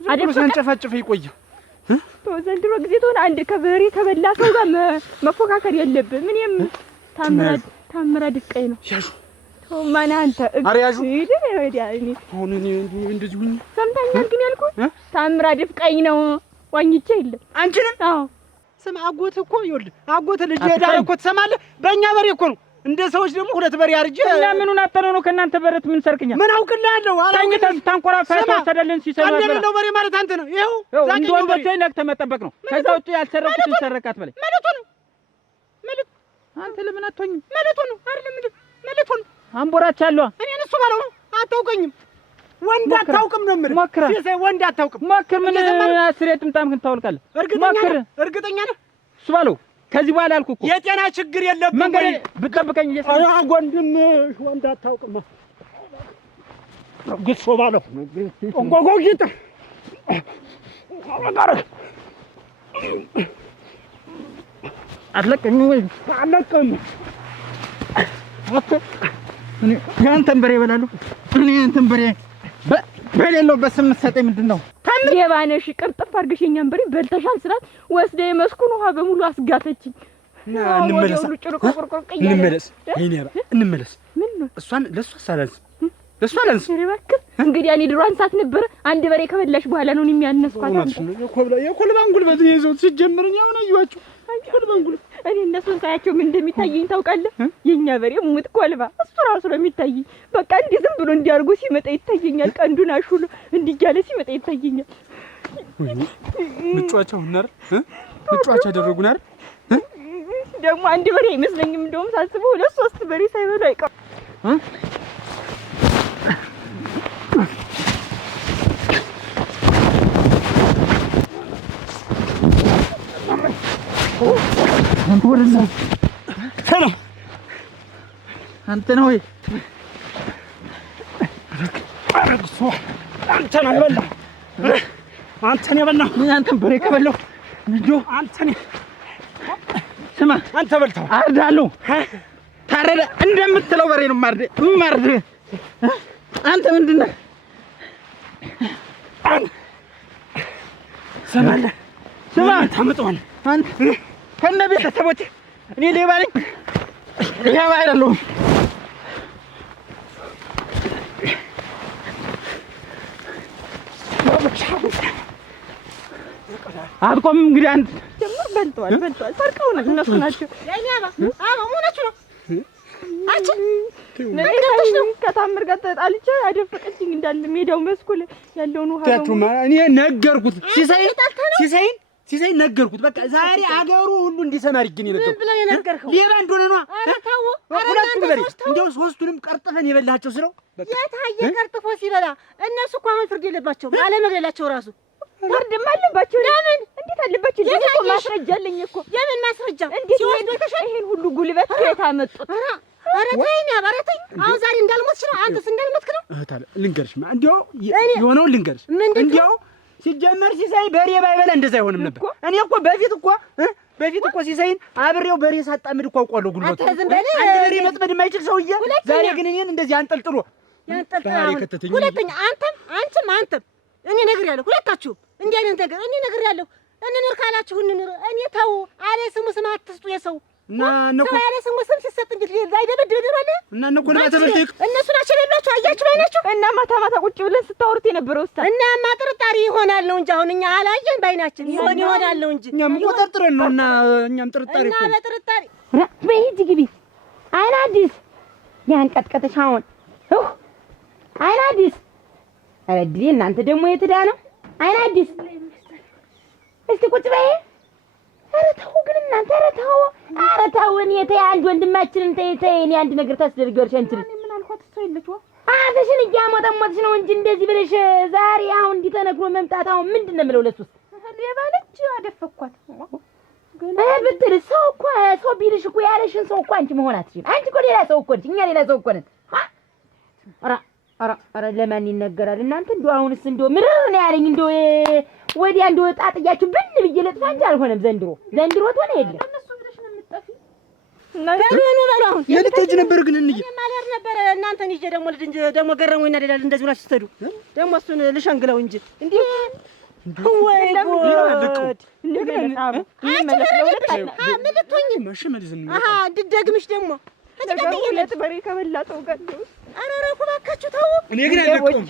አይደል ሳንጨፋጭፍ ይቆየ። ዘንድሮ ጊዜ ተሆነ አንድ ከበሬ ከበላ ሰው ጋር መፎካከር የለብህም። ምንም ታምራ ድቀይ ነው ያዙ ማን አንተ ኧረ ያዙ እኔ አሁን እኔ እንደዚህ ሁኝ ሰምተኛል። ግን ያልኩት ታምራ ድቀይ ነው ዋኝቼ የለም አንቺንም። አዎ ስማ አጎትህ እኮ ይኸውልህ አጎትህ ልጅ ዳር እኮ ትሰማለህ? በእኛ በሬ እኮ ነው እንደ ሰዎች ደግሞ ሁለት በሬ አርጄ እና ምኑን አጠነው ነው ከእናንተ በረት ምን ሰርቅኛ? ምን አውቅልሃለሁ? ታኝታ ስታንቆራፋ ተወሰደልን ሲሰራ እንደሌለው በሬ ማለት አንተ ነው። ይኸው እንደ ወንዶች ነቅተህ መጠበቅ ነው። ከዛ ውጭ ያልሰረኩትን ሰረቃት በላይ ማለቱ ነው ማለት አንተ ለምን አትሆኝም? ማለቱ ነው አይደለም እንዴ? ማለቱ ነው አንቦራች አለዋ እኔን እሱ ባለው ነው። አታውቀኝም። ወንድ አታውቅም ነው የምልህ። ሲሳይ ወንድ አታውቅም። ሞክር። ምን አስሬ ጥምጣም ግን ታወልቃለህ? እርግጠኛ ነህ? እሱ ባለው ከዚህ በኋላ አልኩህ እኮ የጤና ችግር የለብህም። መንገድ ብትጠብቀኝ ወንድምሽ ወንድ አታውቅም። ግሶ ባለው እንጓጓውይት አትለቀኝ ወይ አለቅም። እኔ ያንተን በሬ እበላለሁ። እኔ ያንተን በሬ በሌለውበት ስም የምትሰጠኝ ምንድን ነው? ሌባ ነሽ። ቅርጥፍ አድርገሽ የእኛን በሬ በልተሻል ስላት ወስዳ የመስኩን ውሃ በሙሉ አስጋተችኝ። እንመለስ እንመለስ። ምን ነው እሷን ለእሷ ሳላንስ ለሷላንስ እባክህ እንግዲህ እኔ ድሮ አንሳት ነበር። አንድ በሬ ከበላሽ በኋላ ነው የሚያነስኳት። የኮልባን ጉልበት ነው ይዘው ሲጀምርኝ አሁን አዩዋችሁ። የኮልባን ጉልበት እኔ እነሱን ሳያቸው ምን እንደሚታየኝ ታውቃለህ? የኛ በሬ ሙት ኮልባ እሱ ራሱ ነው የሚታየኝ። በቃ እንዲህ ዝም ብሎ እንዲያርጉ ሲመጣ ይታየኛል። ቀንዱን አሹሎ እንዲህ እያለ ሲመጣ ይታየኛል። ምጫዋቸው ነር ምጫዋቸው ያደረጉን አይደል? ደግሞ አንድ በሬ አይመስለኝም። እንደውም ሳስበው 2-3 በሬ ሳይበሉ አይቀር አንተ ነው ወይ? አረግሶ አንተን አልበላሁ። አንተን የበላሁ አንተን በሬ ከበላሁ እንደው አንተን ስማ፣ አንተ በልተው አርዳለሁ። ታረደ እንደምትለው በሬ ነው ማርድ። አንተ ምንድን ነህ? ስማ ታመጣዋል። አንተ ከነ ቤተሰቦቼ እኔ ሌባ ነኝ? ሌባ አይደለሁም። አትቆምም እንግዲህ አንተ ጀምር። በልተዋል ሰርቀው ነው እነሱ ናቸው። ያኔ አባ ሞናችሁ ነው አንቺ ነኝ ነው ከታምር ጋር ተጣልቼ አደፈቀችኝ እንዳለ ሜዳው መስኩል ያለውን ውሃ ታቱማ እኔ ነገርኩት። ሲሳይ ነገርኩት። በቃ ዛሬ አገሩ ሁሉ እንዲሰማ አድርጌ ነው የነገርኩት። ብለህ የነገርከው ሌባ እንደሆነ ነው። ኧረ ተው፣ ሁለቱም በሬ እንደው ሶስቱንም ቀርጥፈን የበላቸው ስለው የታየ ቀርጥፎ ሲበላ እነሱ እኮ አሁን ፍርድ የለባቸውም። አለመግደላቸው ራሱ ፍርድም አለባቸው። ለምን እንዴት አለባቸው? እኮ ማስረጃ አለኝ እኮ። የምን ማስረጃ? እንዴት ይሄን ሁሉ ጉልበት ከየት አመጡት? ኧረ ተይኝ፣ ኧረ ተይኝ። አሁን ዛሬ እንዳልሞትሽ ነው። አንተስ እንዳልሞትክ ነው። እህታለ ልንገርሽማ፣ እንደው የሆነውን ልንገርሽ። እንደው ሲጀመር ሲሳይ በሬ ባይበላ እንደዛ አይሆንም ነበር። እኔ እኮ በፊት እኮ ሲሳይን አብሬው በሬ ሳጣምድ እኮ አውቀዋለሁ ጉልበቱ። አንድ በሬ መጥመድ የማይችል ሰውዬ ዛሬ ግን እኔን እንደዚህ አንጠልጥሎ ያንጠልጥሎ። ሁለተኛ አንተም እኔ ነግሬያለሁ። ሁለታችሁም እንዲህ አይነት ነገር እኔ ነግሬያለሁ። እንኑር ካላችሁ እንኑር። እኔ ተው አለ ስም አትስጡ። የሰው እና ነኮ ያለ ስም ሲሰጥ እንዴት አይደበድብ ይኖራል? እና ነኮ ለማተበልክ እነሱ ናቸው የሌሏችሁ። አያችሁ ባይናችሁ እና ማታ ቁጭ ብለን ስታወሩት የነበረው ውስጥ እናማ ጥርጣሬ ይሆናል ነው እንጂ አሁን እኛ አላየን ባይናችን ይሆናል ነው እንጂ እኛም ቆጠርጥረን ነው። እና እኛም ጥርጣሬ እና በጥርጣሬ በይት ግቢ አይናዲስ ያንቀጥቀጥሽ አሁን አይናዲስ አረዲ እናንተ ደግሞ የትዳ ነው አይናዲስ እስቲ ቁጭ በይ። ኧረ ተው ግን እናንተ ኧረ ተው እኔ ተይ አንድ ወንድማችንን ተይ እኔ አንድ ነገር ታስደርጊዋለሽ። አንቺ ምን አልኳት? እሷ የለችው አፍሽን እያሞጠሞጥሽ ነው እንጂ እንደዚህ ብለሽ ዛሬ አሁን እንዲህ ተነግሮ መምጣት አሁን ምንድን ነው የምለው? ለሱስ ሌባ ነች አደፈኳት ብትል ሰው እኮ ሰው ቢልሽ እኮ ያለሽን ሰው እኮ አንቺ መሆን አትችይም። አንቺ እኮ ሌላ ሰው እኮ ነሽ፣ እኛ ሌላ ሰው እኮ ነን። ኧረ ለማን ይነገራል እናንተ? እንደው አሁንስ እንደው ምን ነው ያለኝ እንደው ወዲያ እንደው ጣጥያችሁ ብን ብዬ ለጥፋ እንጂ አልሆነም። ዘንድሮ ሆነ የለም እነሱ ብለሽ ነው የምትጠፊ እና በሉ አሁን የልትሄጂ ነበር ግን እንዬ ማለር ነበር። እናንተን ይዤ ደግሞ ልጅ ደግሞ ገረሙኝና ሌላ እንደዚህ ብላችሁ ስትሄዱ ደግሞ እሱን ልሸንግለው እንጂ እንዴ ወይ ጉድ! ድደግምሽ ደግሞ በሬ ከበላ ሰው ጋር ኧረ እባካችሁ ተው። እኔ ግን አልለቀውም።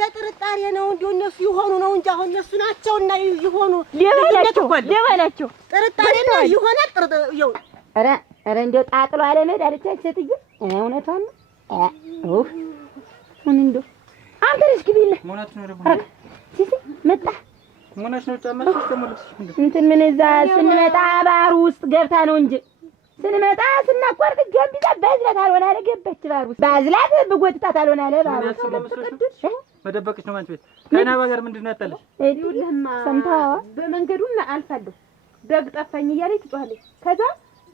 በጥርጣሬ ነው እንደው እነሱ ይሆኑ ነው እንጂ አሁን እነሱ ናቸውና ይሆኑ ሌባ ናቸው። ጥርጣሬ ነው ይሆናል። ይኸው ኧረ እንደው ጣጥሎ አለመሄድ አለቻች ሴትዮ። እውነቷን ነው። ምን እንደው አንተ ልጅ ግቢልህ ሞናት ነው ደግሞ ሲሲ መጣ ሞናት ነው ጫማሽ ተሞልክሽ እንትን ምን እዛ ስንመጣ ባህሩ ውስጥ ገብታ ነው እንጂ ስንመጣ ስናቋርጥ ጀምቢዛ ባዝላት አልሆነ አለ ገባች ባህሩ ውስጥ ባዝላት በጎትታት አልሆነ አለ ባህሩ ውስጥ መደበቅሽ ነው። አንቺ ቤት ከናባ ጋር ምንድን ነው ያጣለሽ? ይኸውልህማ ሰምተኸዋል? በመንገዱና አልፋለሁ በግ ጠፋኝ እያለች ትጮኻለች። ከዛ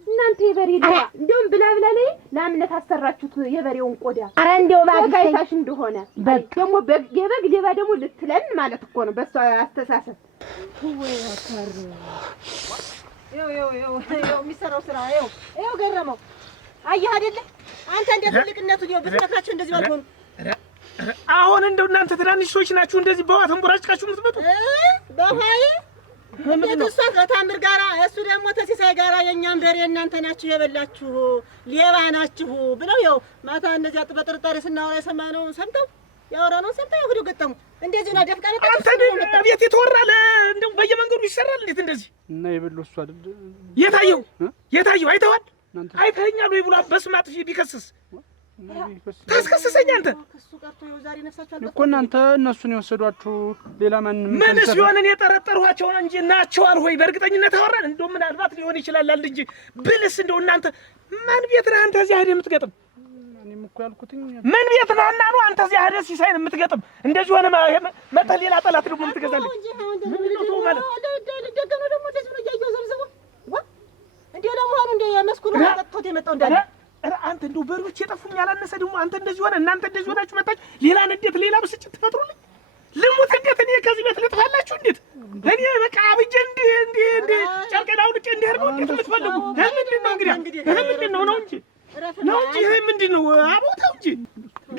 እናንተ የበሬ ሌባ እንደውም ብላ ላይ ለአምነት አሰራችሁት የበሬውን ቆዳ። ኧረ እንደው ባጋይታሽ እንደሆነ ደግሞ የበግ ሌባ ደግሞ ልትለን ማለት እኮ ነው በሷ አስተሳሰብ። ወይ አታር ይኸው የሚሰራው ስራ ይኸው ገረመው። አየህ አይደለ አንተ እንደ ትልቅነቱ ነው ብትነካቸው እንደዚህ ባልሆኑ። አሁን እንደው እናንተ ትናንሽ ሰዎች ናችሁ እንደዚህ በዋት እንቦራጭቃችሁ የምትመጡ በኋይ እሷ ከታምር ጋራ እሱ ደግሞ ተሲሳይ ጋራ የእኛን በሬ እናንተ ናችሁ የበላችሁ ሌባ ናችሁ ብለው ያው ማታ እነዚያ በጥርጣሬ ስናወራ የሰማነው ሰምተው ያወራነው ሰምተው ያው ሄደው ገጠሙ። እንደዚህ ነው ደፍቃ ነው አንተ ቤት ይተወራል እንደው በየመንገዱ ይሰራል። እንዴት እንደዚህ እና የበሉ እሱ አይደል የታየው አይተዋል አይተኸኛል ወይ ብሎ በስመ አብ ቢከስስ ታስከስሰኝ አንተ እሱ ቀርቶ ይኸው ዛሬ ነፍሳችሁ እኮ እናንተ እነሱን የወሰዷችሁ ሌላ ማንም ምንስ ቢሆን እኔ የጠረጠርኋቸው እንጂ ናቸዋል ወይ በእርግጠኝነት አወራን። እንደው ምናልባት ሊሆን ይችላል አለ እንጂ ብልስ እንደው እናንተ ማን ቤት ነህ አንተ እዚህ ሄደህ የምትገጥም? እኔም እኮ ያልኩትኝ ምን ቤት ነህ እና ነው አንተ እዚህ ሄደህ ሲሳይን የምትገጥም? እንደዚህ ሆነ መጠህ ሌላ ጠላት ደግሞ የምትገዛልኝ አንተ እንደው በሬዎች የጠፉኝ ያላነሰ ደግሞ አንተ እንደዚህ ሆነ እናንተ እንደዚህ ሆናችሁ መጣች ሌላ ንዴት ሌላ ብስጭት ትፈጥሩልኝ። ልሙት እንዴት እኔ ከዚህ ቤት ልጥፋላችሁ? እንዴት እኔ በቃ አብጄ እንዴ ጨርቄን አውልቄ እንድሄድ ነው እንዴት የምትፈልጉ? ምንድን ነው እንግዲህ ምንድን ነው እንጂ ይሄ ምንድን ነው አቦታው እንጂ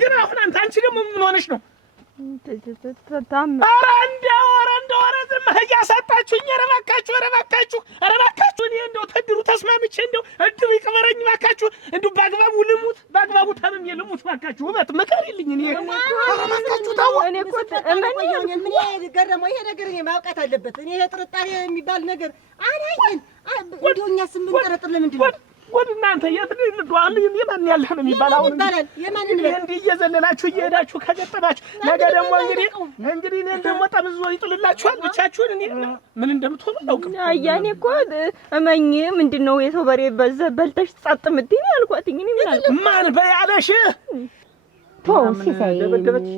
ግን አሁን አንቺ ደግሞ ምን ሆነሽ ነው? ኧረ እንደው ዝም እያሳጣችሁኝ ኧረ እባካችሁ እኔ እንደው ተድሩ ተስማምቼ እንደው እድሩ ይቅበረኝ እባካችሁ እንደው በአግባቡ ታምሜ ልሙት እባካችሁ ውበት ምከሪልኝ። እኔ ኧረ እባካችሁ ተው። እኔ እኮ ምን ገረመው ይሄ ነገር እኔ ማውቃት አለበት። እኔ ይሄ ጥርጣሬ የሚባል ነገር አላየን እንደው እኛስ የምንጠረጥር ለምንድን ነው? ወደ እናንተ የት ልንዷል የማን ያለህ ነው የሚባል አሁን እንዲህ እየዘለላችሁ እየሄዳችሁ ከገጠማችሁ ነገ ደግሞ እንግዲህ እኔን ደግሞ ጠምዞ ይጥልላችኋል። ብቻችሁን እኔ ምን እንደምትሆኑ አላውቅም። ያኔ እኮ እመኝ ምንድን ነው የሰው በሬ በልተሽ ጸጥ የምትይኝ አልኳት። እኔ ምን አልኩ? ማን በያለሽ ሲሳይ ደበደብሽ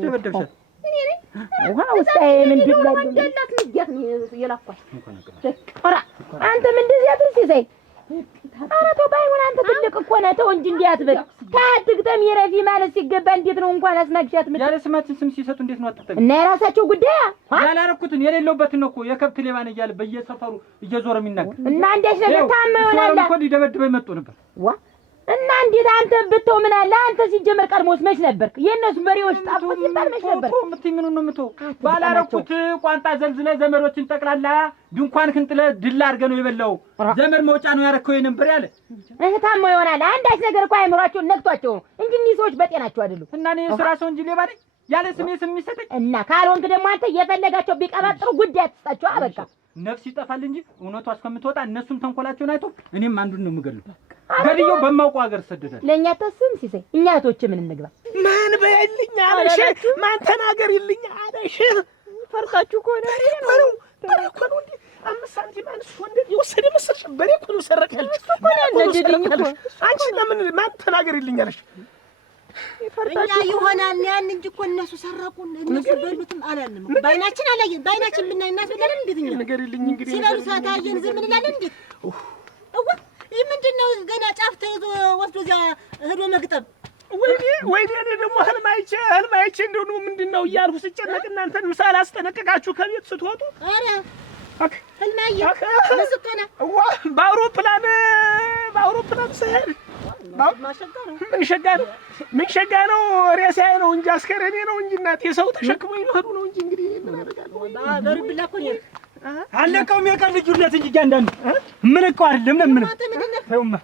ውሃ ውስጥ ምንድን ነው ወንጀላት ልጅት ነው የላኳት። አንተ ምን እንደዚህ አትል ሲሳይ ኧረ ተው ባይሆን አንተ ትልቅ እኮ ነህ። ተው እንጂ እንዲህ አትበል። ታትግተም ይረፊ ማለት ሲገባ እንዴት ነው እንኳን አስናግሻት ምን ያለ ስማችን ስም ሲሰጡ እንዴት ነው አትጠቀም? እና የራሳቸው ጉዳይ ያላረኩትን የሌለውበትን ነው እኮ የከብት ሌባ ነኝ እያለ በየሰፈሩ እየዞረ የሚናገር እና እንዴት ነገር ታመው ይሆናል እኮ ሊደበድበኝ መጥቶ ነበር። ዋ እና እንዴት አንተ ብትው ምን አለ አንተ ሲጀመር ቀድሞስ መች ነበርክ? የእነሱ በሬዎች ጣፉ ሲባል መች ነበር? ምን ነው የምትው ባላረኩት ቋንጣ ዘልዝለ ዘመዶችን ጠቅላላ ድንኳን ክንጥለ ድል አድርገህ ነው የበላው። ዘመድ መውጫ ነው ያረከው የነበር ያለ ታመው ይሆናል። አንዳች ነገር እኮ አይምሯቸው ነክቷቸው ነው እንጂ እኒህ ሰዎች በጤናቸው አይደሉም። እና እኔ ስራ ሰው እንጂ ሌባ ነኝ ያለ ስሜ ስም የሚሰጠኝ እና ካልሆንክ ደግሞ አንተ የፈለጋቸው ቢቀባጥሩ ጉዳይ አትስጣቸው። አበቃ ነፍስ ይጠፋል እንጂ እውነቷ እስከምትወጣ እነሱም ተንኮላቸውን አይቶ እኔም አንዱን ነው የምገለው። ገድየው በማውቀው ሀገር ሰደዳል። ለእኛ ተስም ሲሳይ እኛ እህቶች ምን እንግባ? ማን በይልኝ አለሽ? ማን ተናገሪልኝ አለሽ? ፈርታችሁ ከሆነ በሬ እኮ ነው እንዴ 5 ሳንቲም አንስቶ እንደዚህ የወሰደ መሰለሽ? በሬ እኮ ነው ሰረቀ ያለሽ። አንቺ ለምን ማን ተናገሪልኝ አለሽ? እኛ ይሆናል ያን እንጂ እኮ እነሱ ሰረቁን እነሱ በሉትም አላልንም። ባይናችን አላየን። ባይናችን ብናይ እናስበላለን። እንዴት እኛ ንገሪልኝ እንግዲህ ሲበሉ ሳታየን ዝም እንላለን? እንዴት ይህ ምንድን ነው? ገና ጫፍ ተይዞ ወስዶ እዚያ ሄዶ መግጠም። ወይኔ እኔ ደግሞ ህልም አይቼ እንደው ነው ምንድን ነው እያልኩ ስጨነቅ እናንተን ምሳሌ አስጠነቅቃችሁ ከቤት ስትወጡ ኧረ ህልም አየህ መስኮና በአውሮፕላን ስሄድ ምን ሸጋ ነው ሬሳዬ ነው እንጂ አስከሬኔ ነው እንጂ እናቴ ሰው ተሸክሞ ይሄዱ ነው እንጂ እንግዲህ ምን አደርጋለሁ? በሩብላ እኮ ነው አለቀውም የቀን ልዩነት እንጂ እያንዳንዱ ምን እኮ አይደለም ምን ተውማ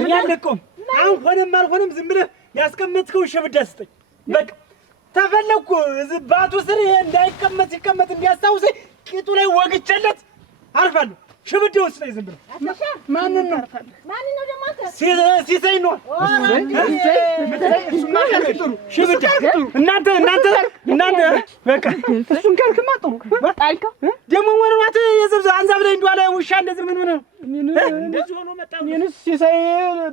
እኔ አለቀውም። አሁን ሆነም አልሆነም ዝም ብለህ ያስቀመጥከው ሸብዳ ስጠኝ በቃ። ተፈለኩ ባቱ ስር ይሄ እንዳይቀመጥ ሲቀመጥ እንዲያስታውሰኝ ቂጡ ላይ ወግቼለት አልፋለሁ። ሽብዴ ወስደኝ ዝም ብለህ ማንን ነው ደግሞ አንተ ሲሳይ ነው እናንተ በቃ እሱን ካልክማ ጥሩ ጣልከው ደግሞ ወርዋት የዘብዘብ አንዛብ ላይ እንደዋለ ውሻ እንደዚህ ምን እንደዚህ ሆኖ መጣ። እኔንስ ሲሳይ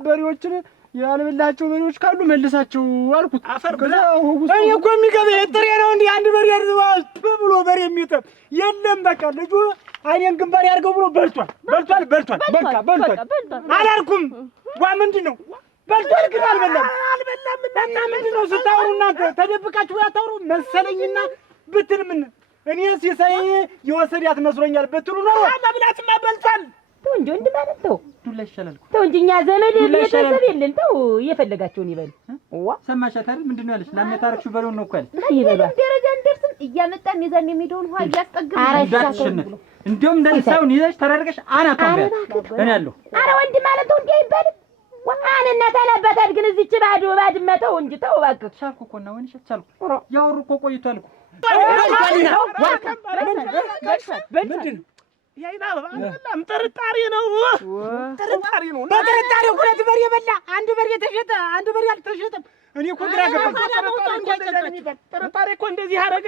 በሬዎችን ያልበላቸው በሬዎች ካሉ መልሳቸው አልኩት። አፈር ከዛ እኔ እኮ የሚገበኝ ጥሬ ነው እንዲህ አንድ በሬ ያርዝዋል ብሎ በሬ የሚጥም የለም። በቃ ልጁ አይኔን ግንባር ያርገው ብሎ በልቷል። በቃ በልቷል አላልኩም። ዋ ምንድን ነው በልቷል ግን አልበላም። እና ምንድን ነው ስታወሩ እናንተ ተደብቃችሁ ያታወሩ መሰለኝና ብትል ምን እኔ ሲሳይ የወሰዳት መስሎኛል ብትሉ ነው። መብላትማ በልቷል። ተው እንጂ ወንድ ማለት ተው ዱላ ይሻላል እኮ ተው እንጂ እኛ ዘመድ ቤተሰብ የለን። ተው እየፈለጋቸውን ይበሉ። ዋ ሰማሻት አይደል? ምንድን ነው ያለች? ላመታረክሽ በለውን ነው እኮ ያለች። ይበሏል። ደረጃ እንደርስም እያመጣን ይዘን የሚሄደውን ውሃ እያስጠግን እንዳትሸነፍ እንደውም እንደሳውን ይዘሽ ተራርቀሽ አናቷን እኔ ያለሁ። ኧረ ወንድ ማለት ተው እንጂ አይባልም። ዋናና ታላባታል ግን እዚች ባድመ ተው እንጂ ተው እባክህ። ቻልኩ እኮ እና ወንሽ ቻልኩ። ያወሩ እኮ ቆይቷል እኮ ምንድን ነው ያይና በጣም ጥርጣሬ ነው። በጥርጣሬ ሁለት በሬ በላ፣ አንድ በሬ ተሸጠ፣ አንድ በሬ አልተሸጠም። እኔ እኮ ግራ ገባኝ። ጥርጣሬ እኮ እንደዚህ አደረገ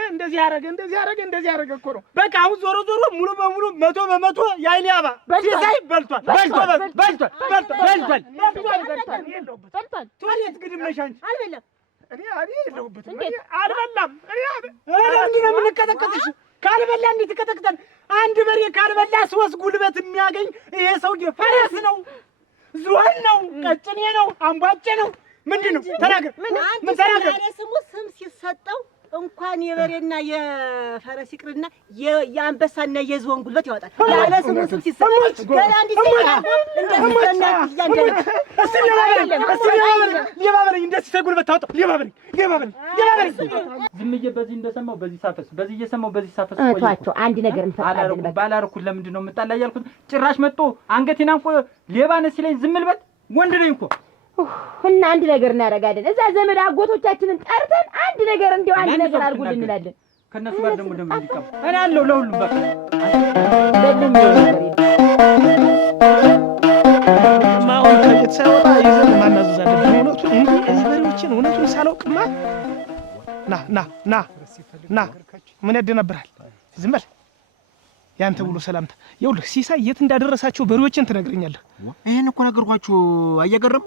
እኮ ነው። በቃ አሁን ዞሮ ሙሉ በሙሉ 100% የአይኔ አባ ሲሳይ በልቷል። ቶሌት ግድም ነሽ አንቺ። አልበላም። እኔ የለሁበትም። አልበላም። ለምንድን ነው የምንቀጠቀጥሽ? ካልበላ እንዴት ትቀጠቅጠን? አንድ በሬ ካልበላ 3 ጉልበት የሚያገኝ ይሄ ሰውዬ ፈረስ ነው፣ ዝሆን ነው፣ ቀጭኔ ነው፣ አምቧጬ ነው። ምንድን ነው ተናገር። ምን ተናገር? ስሙ ስም ሲሰጠው እንኳን የበሬና የፈረስ ይቅርና የአንበሳና የዝሆን ጉልበት ያወጣል። ያለ ስሙ ስም ሲሰጠው ገና እንዲህ ሌባበረኝ እንደዚህ ተጉልበት ታወጣው። ሌባበረኝ ዝም ብዬ በዚህ እንደሰማው በዚህ ሳፈስ በዚህ እየሰማው በዚህ ሳፈስ እቷቸው አንድ ነገር እንፈጣለን። በቃ ባላርኩት ለምንድን ነው የምጣላ እያልኩት ጭራሽ መጥቶ አንገቴን አንቆ ሌባ ነህ ሲለኝ ዝም ልበል? ወንድ ነኝ እኮ እና አንድ ነገር እናደርጋለን። እዛ ዘመድ አጎቶቻችንን ጠርተን አንድ ነገር እንዲያው አንድ ነገር አድርጉልን እንላለን። ከነሱ ጋር ደግሞ እንዲቀም እኔ አለው ለሁሉም በቃ ማሁን ከቤት ሳይወጣ ይዘን ማናዘዝ አለብን። እውነቱን እንዲህ እዚህ በሬዎችን እውነቱን ሳላውቅማ ና ምን ያደናብራል? ዝም በል ያንተ ብሎ ሰላምታ። ይኸውልህ ሲሳይ የት እንዳደረሳቸው በሬዎችን ትነግረኛለህ። ይሄን እኮ ነገርኳችሁ። አየገረሙ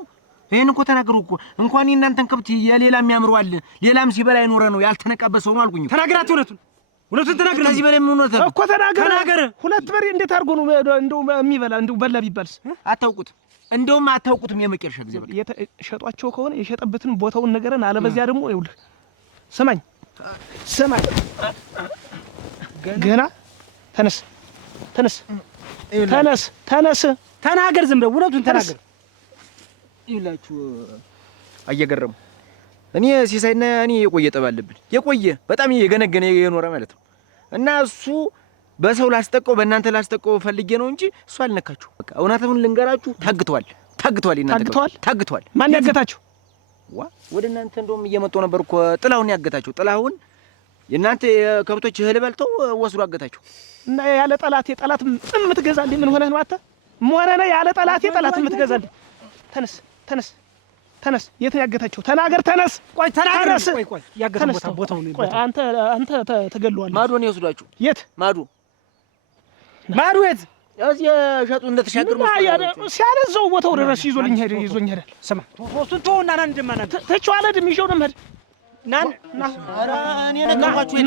ይሄን እኮ ተናገሩ እኮ እንኳን የእናንተን ከብት የሌላም ያምረዋል። ሌላም ሲበላ ይኖረ ነው ያልተነቃበት ሰው ነው አልኩኝ። ተናገራት። እውነቱን ተናገር። ከዚህ በላይ ምን ሆነህ እኮ ተናገር። ሁለት በሬ እንዴት አድርጎ ነው እንደው የሚበላ? እንደው በላ ቢባልስ? አታውቁትም። እንደውም አታውቁትም። የመጨረሻ ጊዜ በቃ ሸጧቸው ከሆነ የሸጠበትን ቦታውን ነገረን። አለበዚያ ደግሞ ይኸውልህ ስማኝ ገና ተነስ ተናገር። ዝም ብለህ እውነቱን ተናገር። ይላችሁ አየገረሙ እኔ ሲሳይና እኔ የቆየ ጠብ አለብን። የቆየ በጣም የገነገነ የኖረ ማለት ነው። እና እሱ በሰው ላስጠቀው በእናንተ ላስጠቀው ፈልጌ ነው እንጂ እሱ አልነካችሁ። በቃ እውነቱን ልንገራችሁ ታግቷል። ታግቷል። ማን ያገታችሁ? ወደ እናንተ እንደውም እየመጡ ነበር እኮ ጥላሁን ያገታችሁ። ጥላሁን የእናንተ ከብቶች እህል በልተው ወስዶ አገታችሁ። እና ያለ ጠላቴ ጠላት የምትገዛልኝ ምን ሆነህ ነው? ሞራና ያለ ጠላቴ ጠላት የምትገዛልኝ? ተነስ። የት ያገታችሁ? ተናገር። ተነስ። ቆይ ተናገር። ቆይ ያገተው ቦታው ነው። ቆይ አንተ ተገለዋል። ማዶ ነው የወስዷችሁ። የት ማዶ የት? እዚህ ሸጡ እንደተሻገር ሲያነዛው ቦታው ድረስ ይዞኝ ሄዳል። ስማ ሶስቱን ተውና ና እንደማና ተቻለ ድም ይዤው ነው የምሄድ። ና ኧረ እኔ ነገርኳችሁ።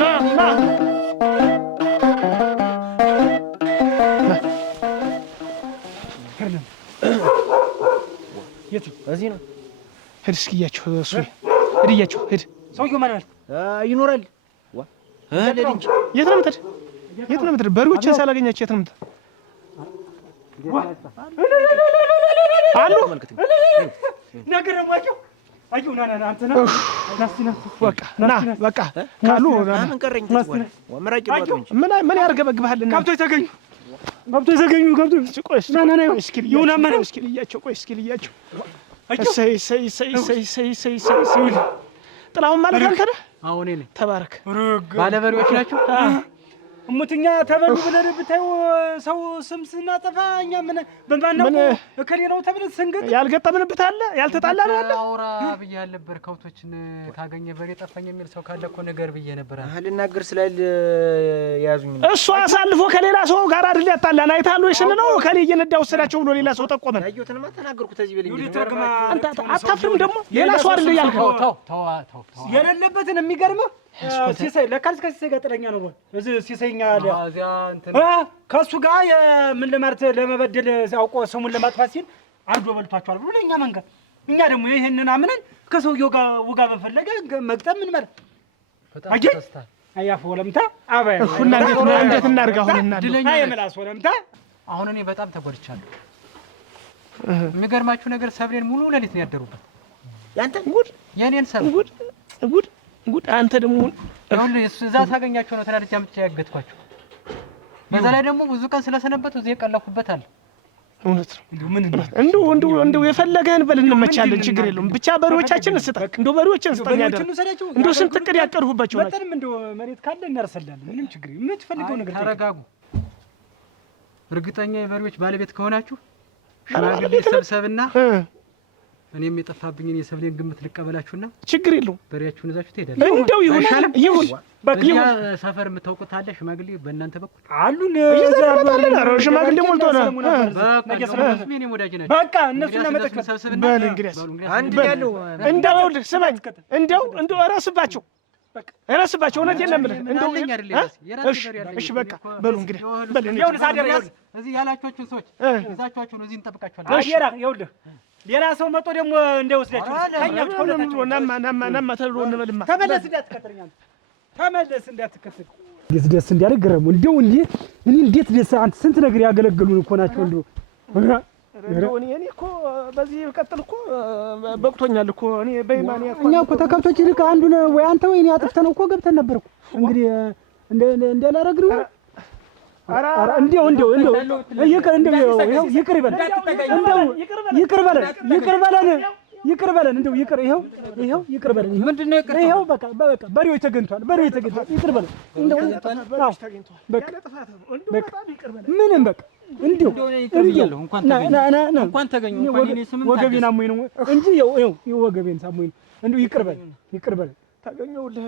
የት? እዚህ ነው። ሂድ እስኪ እያቸው እሱ ሂድ እያቸው ሂድ። ሰውዬው ማን ማለት ይኖራል? የት ነው የምትሄድ? በሬዎችን ሳላገኛቸው የት ነው የምትሄድ? አሉ ነገረማቸው። አዩ ና አንተ ና በቃ ካሉ ምን ቀረኝ? ምን ያርገበግብሃል? ከብቶች ተገኙ። ቆይ እስኪ ልያቸው። ጥላሁን ማለት አንተ ነህ? አዎ እኔ ነኝ። ተባረክ። ባለበሬዎች ናቸው። እሙትኛ ተበሉ ብለን ብታዩ ሰው ስም ስናጠፋ እኛ ምን በማናው እከሌ ነው ተብለን ስንገጥ ያልገጠምንበት አለ ያልተጣላ ነው አለ። አውራ ብዬሽ ነበር። ከብቶችን ካገኘ በሬ ጠፋኝ የሚል ሰው ካለ እኮ ነገር ብዬሽ ነበር። ልናገር ስላል ያዙኝ። እሱ አሳልፎ ከሌላ ሰው ጋር አይደል ያጣላን። አይታሉ ይሽን ነው ከሌ እየነዳ ወሰዳቸው ብሎ ሌላ ሰው ጠቆመን። ያዩትንማ ተናገርኩት። እዚህ በልኝ አንተ አታፍርም ደግሞ ሌላ ሰው አይደል ያልከው? ተው የሌለበትን የሚገርመው ሲሳይ ለካልስ ከሲሳይ ጋር ጥለኛ ነው። እዚህ ሲሳይኛ አለ እዚያ እንትን ከሱ ጋር ምን ለማለት ለመበደል አውቆ ስሙን ለማጥፋት ሲል አርዶ በልቷቸዋል ብሎ ለኛ መንገር። እኛ ደግሞ ይሄንን አምነን ከሰውየው ጋር ውጋ በፈለገ መግጠም ምን ማለት አጀ አያፍ ወለምታ አባይ ሁና እንዴት እናርጋ? አሁንና አይ ምላስ ወለምታ አሁን እኔ በጣም ተጎድቻለሁ። የሚገርማችሁ ነገር ሰብሌን ሙሉ ሌሊት ነው ያደሩበት። ያንተ ጉድ የኔን ሰብ ጉድ አንተ ደግሞ ይኸውልህ እዛ ታገኛቸው ነው ተናድጄ አምጥቼ ያገትኳቸው። በዛ ላይ ደግሞ ብዙ ቀን ስለሰነበቱ እዚህ የቀለፉበት አለ። እውነት ነው። እንደው የፈለገህን በል እንመቻለን፣ ችግር የለውም። ብቻ በሬዎቻችን እንስጠን፣ እንደው በሬዎችን እንስጠን። እንደው ስንት እቅድ ያቀርቡባቸው ናቸው። በጣም እንደው መሬት ካለ እናርሰላለን። ምንም ችግር የምትፈልገው ነገር ተረጋጉ። እርግጠኛ የበሬዎች ባለቤት ከሆናችሁ ሽማግሌ ሰብሰብና እኔም የጠፋብኝን የሰብሌን ግምት ልቀበላችሁና ችግር የለውም በሬያችሁን ይዛችሁ ትሄዳላችሁ። እንደው ይሁን በቃ ሰፈር የምታውቁት አለ ሽማግሌ በእናንተ በኩል አሉን። ሽማግሌ ሞልቶ ነው። በቃ እነሱና መጠቅ ሰብስብና በል እንግዲህ አንድ ያለው እንደው ስማኝ እንደው እረስባቸው እውነቴን ነው የምልህ። እሺ በቃ በሉ እንግዲህ በል እዚህ ያላችኋችሁን ሰዎች ይዛችኋቸው ነው። እዚህ እንጠብቃችኋለን። አየራ ይኸውልህ ሌላ ሰው መጥቶ ደግሞ እንዳይወስዳችሁ ናማ ተብሎ እንበልማ። ተመለስ እንዳትከተለኝ አንተ ተመለስ እንዳትከተል። እንዴት ደስ እንዲያለ ገረሙ። እንደው እኔ እንዴት ደስ አንተ ስንት ነገር ያገለገሉን እኮ ናቸው። እንደው እኔ እኮ በዚህ ቀጥል እኮ በቅቶኛል እኮ እኔ በይማኔ እኮ እኛ እኮ ተከብቶች ይልቅ አንዱን ወይ አንተ ወይ እኔ አጥፍተን እኮ ገብተን ነበር እኮ እንግዲህ እንዳላረግሩ እንደው ይቅር በለን እንደው ይኸው ይቅር በለን። ምንድነው ይቅር? ይኸው በቃ በሬው ተገኝቷል። ይቅር በለን እንደው በቃ ምንም በቃ እንደው እንኳን ተገኙ እንኳን እኔ ስምን ወገቤን አሞኝ ነው እንጂ ይኸው ወገቤን ሳሞኝ ነው። እንደው ይቅር በለን ታገኘውልህ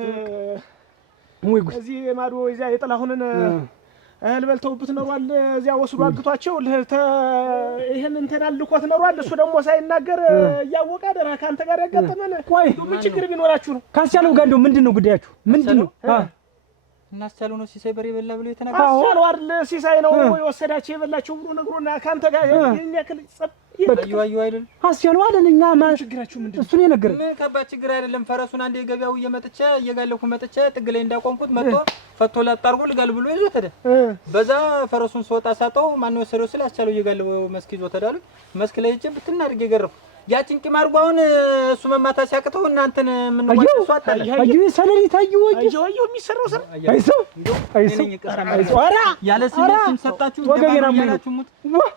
ወይ እዚህ ማዶ እዚያ የጥላሁንን እህል በልተውበት ኖሯል። እዚያ ወስዶ አግቷቸው ይሄን እንትን አልኮት ኖሯል። እሱ ደግሞ ሳይናገር እያወቀ አደራ ካንተ ጋር ያጋጠመን። ቆይ ምን ችግር ቢኖራችሁ ነው? ካስቻለው ጋር እንደው ምንድን ነው ጉዳያችሁ? ምንድን ነው? እናስቻለው ነው ሲሳይ በሬ በላ ብሎ የተናገረ ካስቻለው አይደል? ሲሳይ ነው የወሰዳቸው የበላቸው ብሎ ነግሮና ካንተ ጋር የሚያክል ጸብ አዩ አይደል? አስቻለው አይደል? እኛ ማን ችግራችሁ ምንድን ነው? እሱ ነው የነገረን። ምን ከባድ ችግር አይደለም። ፈረሱን አንዴ ገበያው እየጋለኩ መጥቼ ጥግ ላይ እንዳቆምኩት መጥቶ ፈቶ ላጣርጎ ልጋል ብሎ ይዞ ተደ በዛ ፈረሱን ስወጣ ሳጠው ማን ወሰደው ስለ አስቻለው እየጋለው መስክ ይዞ ተዳሉ። መስክ ላይ እጄ ብትና አድርጌ ገረፉ። ያቺን ቂማርጎ አሁን እሱ መማታ ሲያቅተው እናንተን ምን ወጥቶ አጣለ። አዩ ሰለሊት አዩ የሚሰራው ስራ አይሰው ኧረ ያለ ስም ሰጣችሁ እንደማያላችሁ ሙት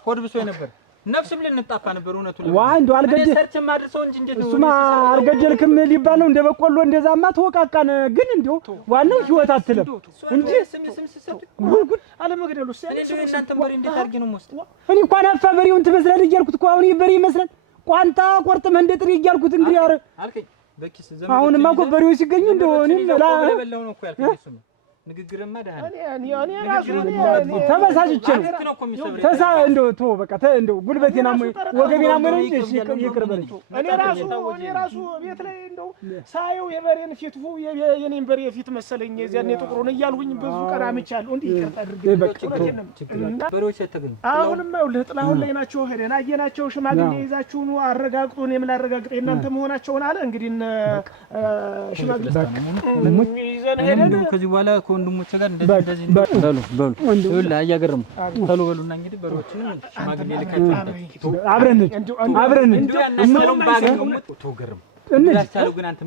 ሆድ ብሶ ነበር። ነፍስም ልንጣፋ ነበር። እውነቱ ነው። ዋ እንደው አልገደል ሰርችም አድርሰው እንጂ እንዴት ነው? እሱማ አልገደልክም ሊባል ነው። እንደ በቆሎ እንደዛማ ተወቃቃን። ግን እንደው ዋናው ህይወት አትለም እንጂ ስም ሲሰጡ ጉድ አለመግደሉ እኔ ደግሞ እናንተ በሬ እንዴት አድርጌ ነው የምወስድ? እኔ እንኳን አፋ በሬውን ትመስላለህ እያልኩት እኮ አሁን በሬ ይመስላል ቋንጣ ቆርጥመህ እንደ ጥሬ እያልኩት እንግዲህ አረ አልከኝ በኪስ ዘመን አሁንማ እኮ በሬው ሲገኙ እንደው እኔም በላው ነው እኮ ያልከኝ እሱ ነው። ንግግርማ ዳና እኔ ራሱ ተበሳጭቼ ነው እንደው ተው በቃ እንደው ጉልበቴን አሞኝ ወገቤን አሞኝ ነው እንጂ ይቅር በለኝ። እኔ ራሱ ቤት ላይ እንደው ሳየው የበሬን ፊት የኔን በሬ ፊት መሰለኝ የዚያን የጥቁሩን እያልሁኝ ብዙ ቀን አምቻለሁ። እንዴ ይቅርታ አድርገኝ በሬዎች ተገኙ። አሁንማ ይኸውልህ ጥላሁን ላይ ናቸው። ሄደን አየናቸው። ሽማግሌ ይዛችሁ ነው አረጋግጡ። እኔም ላረጋግጥ እናንተ መሆናቸውን አለ። እንግዲህ ሽማግሌ ይዘን ሄደን ከዚህ በኋላ ወንድሞቼ ጋር እንደዚህ በሉ ይኸውልህ አያገርም ተሎ በሉና እንግዲህ በሮችን ሽማግሌ ልካችሁ አብረን እነሱም ባገኙ ተገርም እንዳቻለው ግን አንተ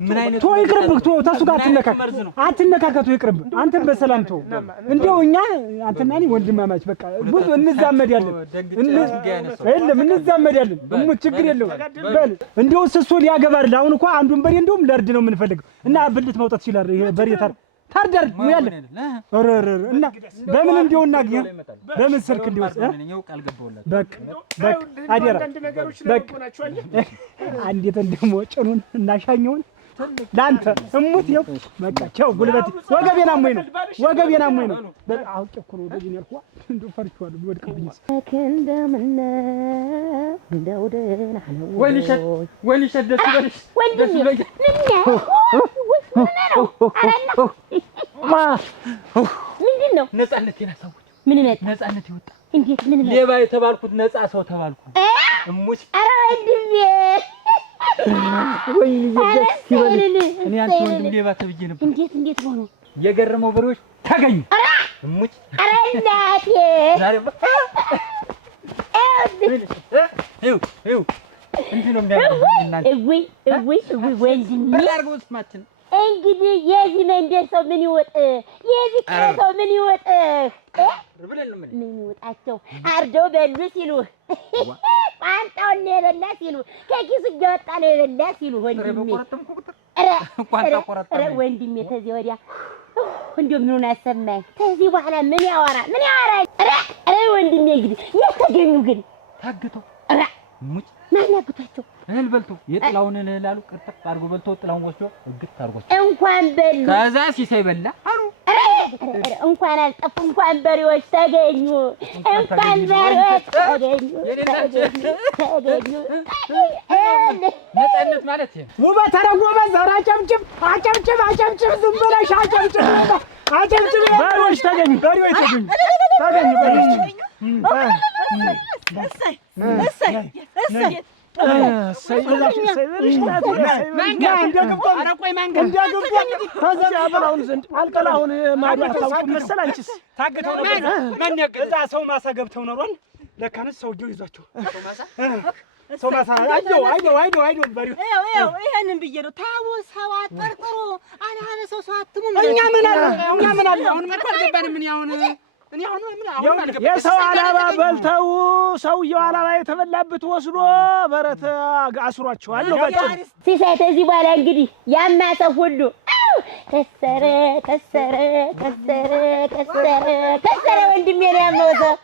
ምን አይነቱ ተው ይቅርብህ። ተው ተሱ ጋር አትነካከቱ ይቅርብ። አንተም በሰላም ተው። እንደው እኛ አንተና እኔ ወንድማማች በቃ ብዙ እንዛመዳለን እሙት ችግር የለውም። በል እንደው እሱ ሊያገባል። አሁን እኮ አንዱን በሬ እንደውም ለርድ ነው የምንፈልገው እና ብልት መውጣት ይችላል። ይሄ በሬ ታርደር ሙያለ እና በምን እንዲው እናግኝ በምን ስልክ እንዲው በቃ አደራ በቃ አንዴት እንደሞ ጭኑን እናሻኘውን ላንተ እሙት ይው በቃ ቻው ጉልበት ወገቤና ሞይ ነው በቃ አውቄ እኮ ነው ወደዚህ ነው ያልኩህ እንደው ፈርቻለሁ ቢወድቅብኝ እንደው ደህና ነው ወይልሸት ደስ ይበልሽ ምንድን ነው ነፃነቴን አሳውቂ ምን ይመጣ ነፃነት ይወጣ እንዴት ምን ይመጣ ሌባ የተባልኩት ነፃ ሰው ተባልኩ እሙች ኧረ ወንድሜ ወይ ደስ ይበልሽ እኔ አንተ ወንድም ሌባ ተብዬ ነበር እንዴት ሆኖ የገረመው በሬዎች ተገኙ እሙች ኧረ እናቴ ዛሬ ይው እንዴ ነው የሚያደርጉት እውይ ወንድሜ ታርጉት ስማችን እንግዲህ የዚህ መንደር ሰው ምን ይወጥ የዚህ ሰው ምን ይወጥ ምን ይወጣቸው አርደው በሉ ሲሉ ቋንጣውን ነው የበላ ሲሉ ከኪስ እያወጣ ነው የበላ ሲሉ ወንድሜ ኧረ ወንድሜ ተዚህ ወዲያ እንደው ምኑን አሰማኝ ከዚህ በኋላ ምን ያወራ ኧረ ወንድሜ እንግዲህ የት ተገኙ ግን ታግተው ሙጭ ማን ያግታቸው እህል በልቶ የጥላውን እህል አሉ ቅርጥፍ አድርጎ በልቶ ጥላውን ወስዶ እግት አድርጎት እንኳን በሉ ከዛ ሲሳይ በላ አሉ እንኳን አልጠፉ እንኳን በሬዎች ተገኙ እንኳን በሬዎች ተገኙ ነፃነት ማለት ይሄ ውበት ተረጎመ ዘራ ጨምጭም አጨምጭም ዝም ብለሽ አጨምጭም በሬዎች ተገኙ በሬዎች ሰው ማሳ ገብተው ኖሯል። ለካንስ ሰውዬው ይዟቸው ሰው ማሳ አይዶ በሬው ይሄንን ብዬ ነው ታው ሰው አጠርጥሩ አናነ ሰው አትሙ እኛ ምን አለ አሁን ምን አልገባንም ምን ያሁን እኔ አሁን ምን አልገባንም የሰው አላባ በልተው ሰውየው አላባ የተበላበት ወስዶ በረት አስሯቸዋል ነው በቃ ሲሳይ ተዚህ በኋላ እንግዲህ ያማሰው ሁሉ ከሰረ ወንድሜ ነው ያመወሰው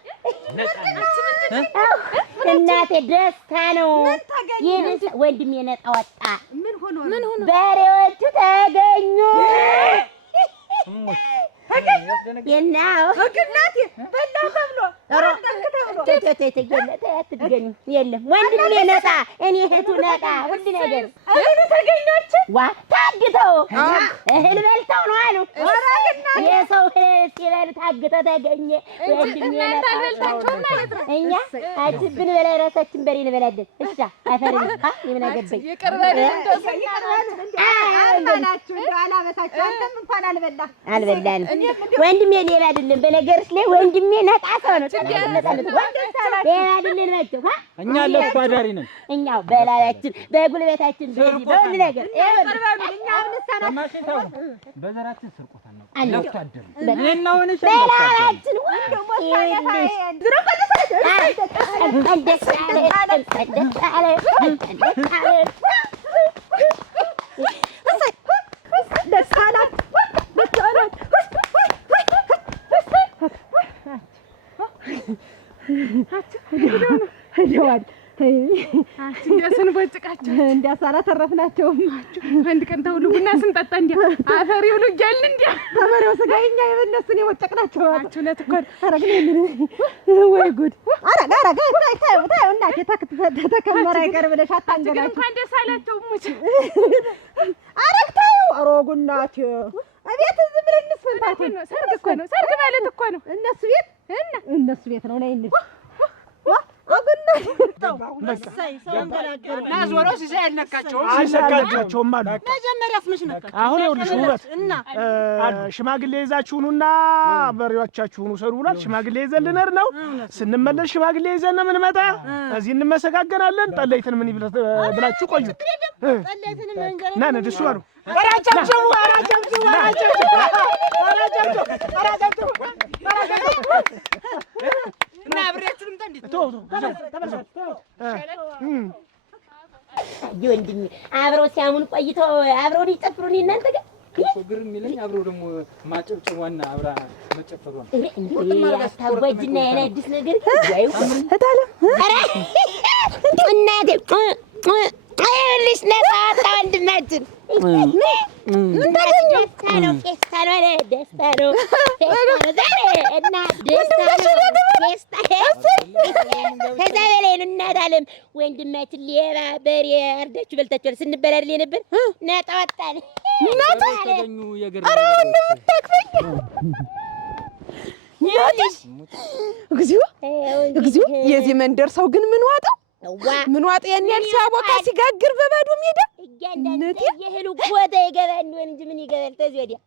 እናቴ ደስታ ነው ይሄን ወንድሜ ነጣ ወጣ ምን ሆኖ በሬዎቹ ተገኙ የናው ግናቴ በላው ተብሎ አትገኙ የለም ወንድሜ ነጣ እኔ እህቱ ነጣ ሁሉ ነገር ተገኞች ዋ ታግተው እህል በልተው ነው አሉ የሰው እህል ሲበሉ ታግተው ተገኘ ወንድሜ ነጣ እኛ አጅብን በላይ ራሳችን በሬ እንበላለን እሺ አፈርን ምን አገባኝ አልበላችሁ እንደው አላበሳችሁ አንተም እንኳን አልበላንም ወንድሜ ሌላ አይደለም በነገርሽ ላይ ወንድሜ ነጣ ሰው ነው ሌላ አይደለም ናቸው እኛ ለእሱ አዳሪ ነን እኛው በላያችን በጉልበታችን በሁሉ ነገር በዘራችን ስርቆት አናውቅም ለፍቶ አደረ እኔና ሆነሽ በላያችን ወንድ ስንቦጭቃቸው እንዲያሳላ ተረፍናቸውም አንድ ቀን ተውሉ ቡና ስንጠጣ እንዲያ አፈር ይውሉ እያልን እንዲያ ተበሬው ስጋ እኛ የበነሱን የወጨቅናቸው አችነት እኮ አረግን ወይ ጉድ አረጋ ታዩ እናቴ ተከመረ አይቀር ብለሽ አታንገላችሁ እንኳን ደስ አላቸው ሙች አረግታዩ አሮጉናት አቤት ዝም ብለን እንስንታት ነው ሰርግ እኮ ነው ሰርግ ማለት እኮ ነው እነሱ ቤት ነው ነይ እንዴ አልነካቸውም አሉ። መጀመሪያስ ምንሽ ነካቸው? አሁን ይኸውልሽ ውበት ሽማግሌ ይዛችሁን እና በሬዎቻችሁን ውሰዱ ብሏል። ሽማግሌ ይዘን ልንሄድ ነው። ስንመለስ ሽማግሌ ይዘን ነው የምንመጣ። እዚህ እንመሰጋገናለን። ጠለይትን ምን ብላችሁ ቆዩ። ና ነድሱ አሉ እና አብሬያችሁ ልምጣ እንዴት ወንድሜ አብረው ሲያሙን ቆይተው አብረው ሊጨፍሩን እናንተ ጋር ግር የሚለኝ አብሮ ደግሞ ማጨብጨቧና አብራ መጨፈሯ ነው። ታጓጅና ያን አዲስ ነገር ወይ እታለ አረ እናቴ አይልሽ ነፋታ ወንድማችን ደስታ ነው ፌስታ ነው ደስታ ነው ዛሬ እና ደስታ ነው ፌስታ ከዛ በላይ ነው። እናት አለም ወንድማችን ሌባ በሬ አርዳችሁ በልታችኋል ስንበላ አይደል ነበር ናጣጣን ተገኙ የገር እግዚኦ የዚህ መንደር ሰው ግን ምን ዋጠው ምን ዋጠ ያን ያህል ሲያቦካ ሲጋግር በባዶ ሜዳ እያንዳንዱ የህሉ ጎታ ይገባል ነው እንጂ ምን ይገባል? ተዚህ ወዲያ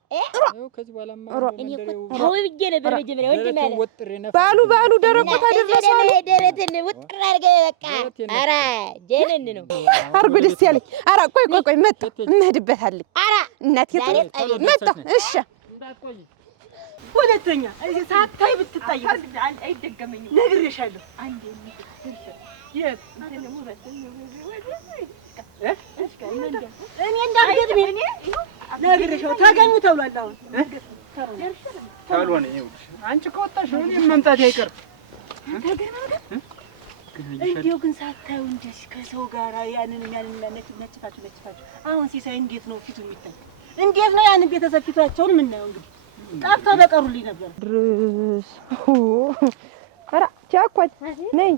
ከዚህ በኋላማ እኔ እኮ ተው ብዬሽ ነበር መጀመሪያ ወንድም አለ ባሉ ደረቆታ ደረሰ ደረትን ውጥር አድርገህ በቃ ኧረ ጀነን ነው አርጎ ደስ ያለኝ። ኧረ ቆይ መጣሁ እንሄድበታለን። ኧረ እናቴ መጣሁ። እሺ እንዳትቆይ ሁለተኛ እዚህ ሳታይ ብትጣይ አይደገመኝም ነግሬሻለሁ። አንዴ የት እንደሞ በተኝ እኔ እንዳትገድሚ ነግሬሻለሁ። ተገኙ ተብሏል። አሁን ካልሆነ ይኸውልሽ አንቺ ከወጣሽ እኔ መምጣት አይቀርም። እንዲያው ግን ሳታዩ እንደዚህ ከሰው ጋር ያንን ነጭፋችሁ አሁን ሲሳይ እንዴት ነው ፊቱ የሚታይ? እንዴት ነው ያንን ቤተሰብ ፊታቸውን የምናየው? እንግዲህ ጠፍተው በቀሩልኝ ነበር ድረስ ኧረ ቻኳት ነይ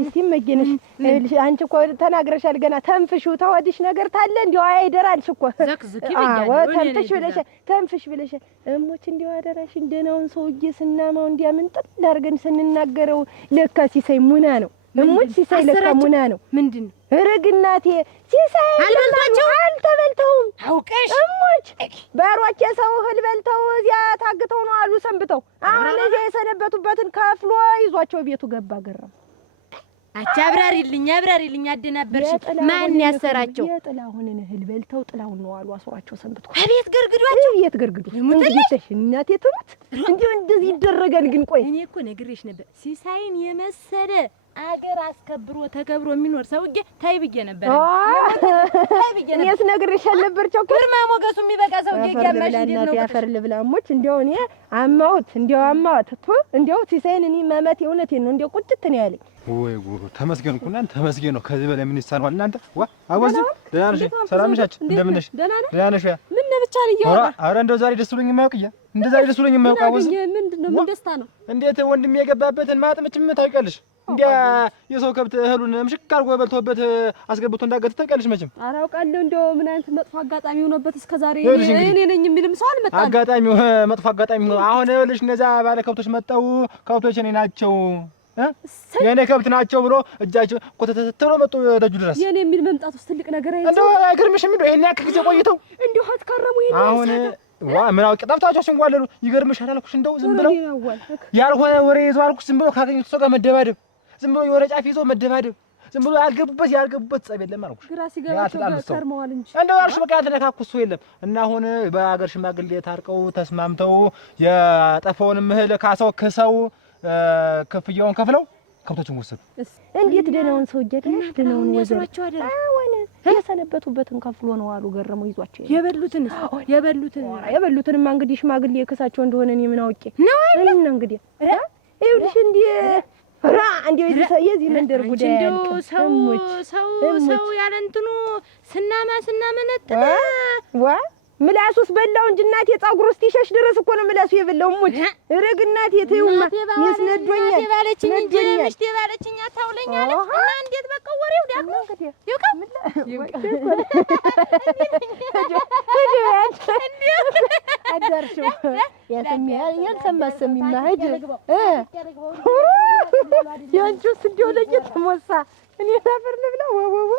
እስቲ መገነሽ ልሽ አንቺ እኮ ተናግረሻል። ገና ተንፍሽው ተወድሽ ነገር ታለ እንዲያው አይደራልሽ እኮ አዎ ተንፍሽ ብለሻል። እሞች እንዲያው አደራሽ እንደናውን ሰውዬ ስናማው እንዲያምን ጥል አድርገን ስንናገረው ለካ ሲሳይ ሙና ነው። እሞች ሲሳይ ለካ ሙና ነው። ምንድን ነው እርግናቴ ሲሳይ አልተበልተውም አውቀሽ እሞች በሮች የሰው እህል በልተው እዚያ ታግተው ነው አሉ ሰንብተው። አሁን እዚያ የሰነበቱበትን ከፍሎ ይዟቸው ቤቱ ገባ። ገረም አቻ አብራሪልኝ አደናበርሽ። ማን ያሰራቸው? የጥላሁንን እህል በልተው ጥላሁን ነው አሉ አስሯቸው ሰንብተው። አቤት ገርግዷቸው አቤት ገርግዱ እንግዲህ እናቴ ትሙት እንዲሁ እንደዚህ ይደረጋል። ግን ቆይ እኔ እኮ ነግሬሽ ነበር ሲሳይን የመሰለ አገር አስከብሮ ተከብሮ የሚኖር ሰውዬ ታይ ብዬ ነበር። እኔስ ነግሬሽ አልነበርቸው? ግርማ ሞገሱ የሚበቃ ሰውዬ ያማሽ እንዴት ነው ያፈር ልብላሞች እንዲያው እኔ አማሁት እንዲያው ሲሳይን እኔ መመት እውነቴን ነው እንዲያው ቁጭት ነው ያለኝ። ወይ ጉሩ ተመስገን እኮ እናንተ ተመስገን ነው። ከዚህ በላይ ምን ይሳነዋል? እናንተ ዋ አወዝ ደህና ነሽ? ሰላም ነሽ? እንደምን ነሽ? ደህና ነሽ? ምን ነው ብቻ ነው ያወራ? ኧረ እንደው ዛሬ ደስ ብሎኝ የማያውቅያ እንደ ዛሬ ደስ ብሎኝ የማያውቅ አወዝ ምንድነው? ምን ደስታ ነው? እንዴት ወንድሜ የገባበትን ማጥምጭም ታውቂያለሽ? እንዲያ የሰው ከብት እህሉን ምሽክ አድርጎ በልቶበት አስገብቶ እንዳገተ ታውቂያለሽ መቼም። ኧረ አውቃለሁ። እንደው ምን አይነት መጥፎ አጋጣሚ ሆኖበት እስከዛሬ እኔ ነኝ የሚልም ሰው አልመጣም። አጋጣሚው መጥፎ አጋጣሚ ሆኖ አሁን ይኸውልሽ እነዛ ባለ ከብቶች መጣው ከብቶች እኔ ናቸው የኔ ከብት ናቸው ብሎ እጃቸው ኮተተተተሎ መጡ ደጁ ድረስ። የኔ የሚል መምጣቱ ትልቅ ነገር አይደለም። እንደው አይገርምሽም? እንደው ይሄን ያክል ጊዜ ቆይተው እንዲሁ አትከረሙ። ይሄን አሁን ዋ ምን አውቄ ጠፍታቸው ሲንጓለሉ ይገርምሻል አልኩሽ። እንደው ዝም ብለው ያልሆነ ወሬ ይዘው አልኩሽ። ዝም ብለው ካገኙት ሰው ጋር መደባደብ፣ ዝም ብለው የወሬ ጫፍ ይዘው መደባደብ፣ ዝም ብለው ያልገቡበት ጸብ የለም አልኩሽ። ግራ ሲገባቸው ከርመዋል እንጂ እንደው አልኩሽ በቃ ያልተነካኩት ሰው የለም። እና አሁን በአገር ሽማግሌ ታርቀው ተስማምተው የጠፋውንም እህል ካሰው ክሰው ክፍያውን ከፍለው ከብቶችን ወሰዱ። እንዴት ደህናውን ሰው እያደረሽ ደህናውን ወዘራቸው አደረ አሁን የሰነበቱበትን ከፍሎ ነው አሉ ገረመው ይዟቸው የበሉትንማ እንግዲህ ሽማግሌ የከሳቸው እንደሆነ እኔ ምን አውቄ ነው እንግዲህ ይኸውልሽ እንዲህ የዚህ መንደር ጉዳይ እንደው ሰው ያለ እንትኑ ስናመነጥነ ዋ ምላሱስ በላው እንጂ እናቴ ጸጉሩ እስኪሸሽ ድረስ እኮ ነው ምላሱ የበላው። ሙት ረግ እናቴ ተይውማ ይስነዶኛል ባለችኝ እንጂ ምሽቴ ባለችኝ አታውለኛለ እና እንዴት በቃ ወሬው ደግሞ አዳርሽው ያልሰማ ሰሚማ ሂጅ ያንቺስ እንዲያው ለየት ሞሳ እኔ ናፈር ልብላ ወወወ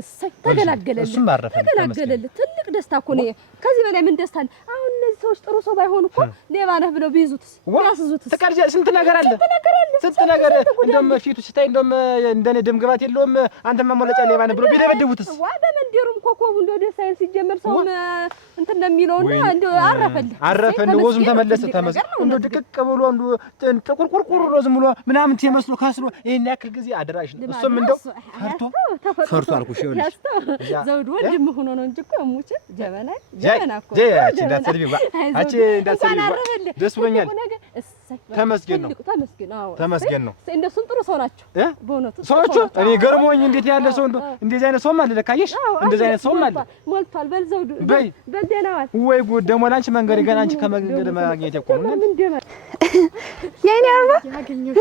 እሰይ ተገላገለልህ። ትልቅ ደስታ እኮ ነው። ከዚህ በላይ ምን ደስታ አለ? አሁን እነዚህ ሰዎች ጥሩ ሰው ባይሆኑ እኮ ሌባ ነህ ብለው ቢይዙትስ ቢያስዙትስ? ስንት ነገር አለ ስንት ነገር እንደውም ፊቱ ስታይ እንደውም እንደኔ ደም ግባት የለውም። አንተማ ሞለጫ ሌባ ነህ ብሎ ቢደበድቡትስ? ዋ በመንደሩም ኮኮቡ እንደው ደስ አይል ሲጀመር ሰውም እንትን እንደሚለውና እንደው አረፈ እንደው ወዙም ተመለሰ እንደው ድቅቅ ብሎ እንደው ጥቁርቁርቁር ብሎ ዝም ብሎ ምናምን ተመስሎ ካስሎ ይሄን ያክል ጊዜ አደራሽ ነው። እሱም እንደው ፈርቶ አልኩሽ። ይኸውልሽ ዘውድ ወንድም ሆኖ ነው እንጂ እኮ ሙች ጀበና እኮ እንዳትሰድቢው እንዳትሰድቢው ደስ ብሎኛል። ተመስገን ነው ተመስገን ነው። እንደሱም ጥሩ ሰው ናቸው በእውነቱ ሰዎቹ። እኔ ገርሞኝ እንዴት ያለ ሰው እንደዚህ አይነት ሰውም አለ ለካ። አየሽ እንደዚህ አይነት ሰውም አለ። ሞልቷል። በል ዘውዱ በይ ደህና ዋል። ወይ ጉድ! ደግሞ ላንቺ መንገድ ገና አንቺ ከመንገድ ማግኘት እኮ ነው። የኔ አበባ ያገኘሁሽ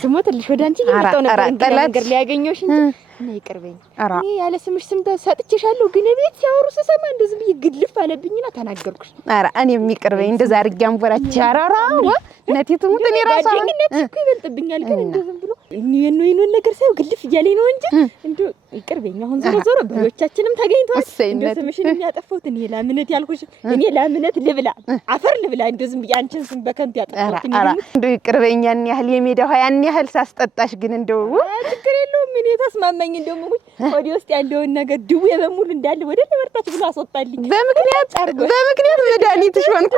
ስሞትልሽ ወደ አንቺ እየመጣሁ ነበር ነገር ሊያገኘሁሽ እንጂ እኔ ይቅርበኝ። እኔ ያለ ስምሽ ስም ሰጥቼሻለሁ፣ ግን ቤት ሲያወሩ ስሰማ እንደዚህ ብዬ ግድልፍ አለብኝና ተናገርኩሽ። ኧረ እኔም ይቅርበኝ። እንደዛ አድርጌ አንቦራች አራራ ነቲቱ ሙት እኔ ራሷ ጓደኝነት እኮ ይበልጥብኛል። ግን እንደው ዝም ብሎ የኔን ነገር ሳይው ግድልፍ እያለኝ ነው እንጂ እንደው ይቅርበኝ። አሁን ዞሮ ዞሮ በሎቻችንም ተገኝተዋል። እንደው ስምሽን የሚያጠፋሁት እኔ ላምነት ያልኩሽ እኔ ላምነት ልብላ አፈር ልብላ እንደው ዝም ብዬ አንቺን ስም በከንቱ ያጠፋሁት እንደው ይቅርበኝ። ያን ያህል የሜዳ ውሃ ያን ያህል ሳስጠጣሽ ግን እንደው ችግር የለውም። እኔ ተስማማኝ። እንደው ወዲ ውስጥ ያለውን ነገር ድዌ በሙሉ እንዳለ ወደ ለበርታች ብሎ አስወጣልኝ። በምክንያት መድኃኒትሽ ሆንኩ።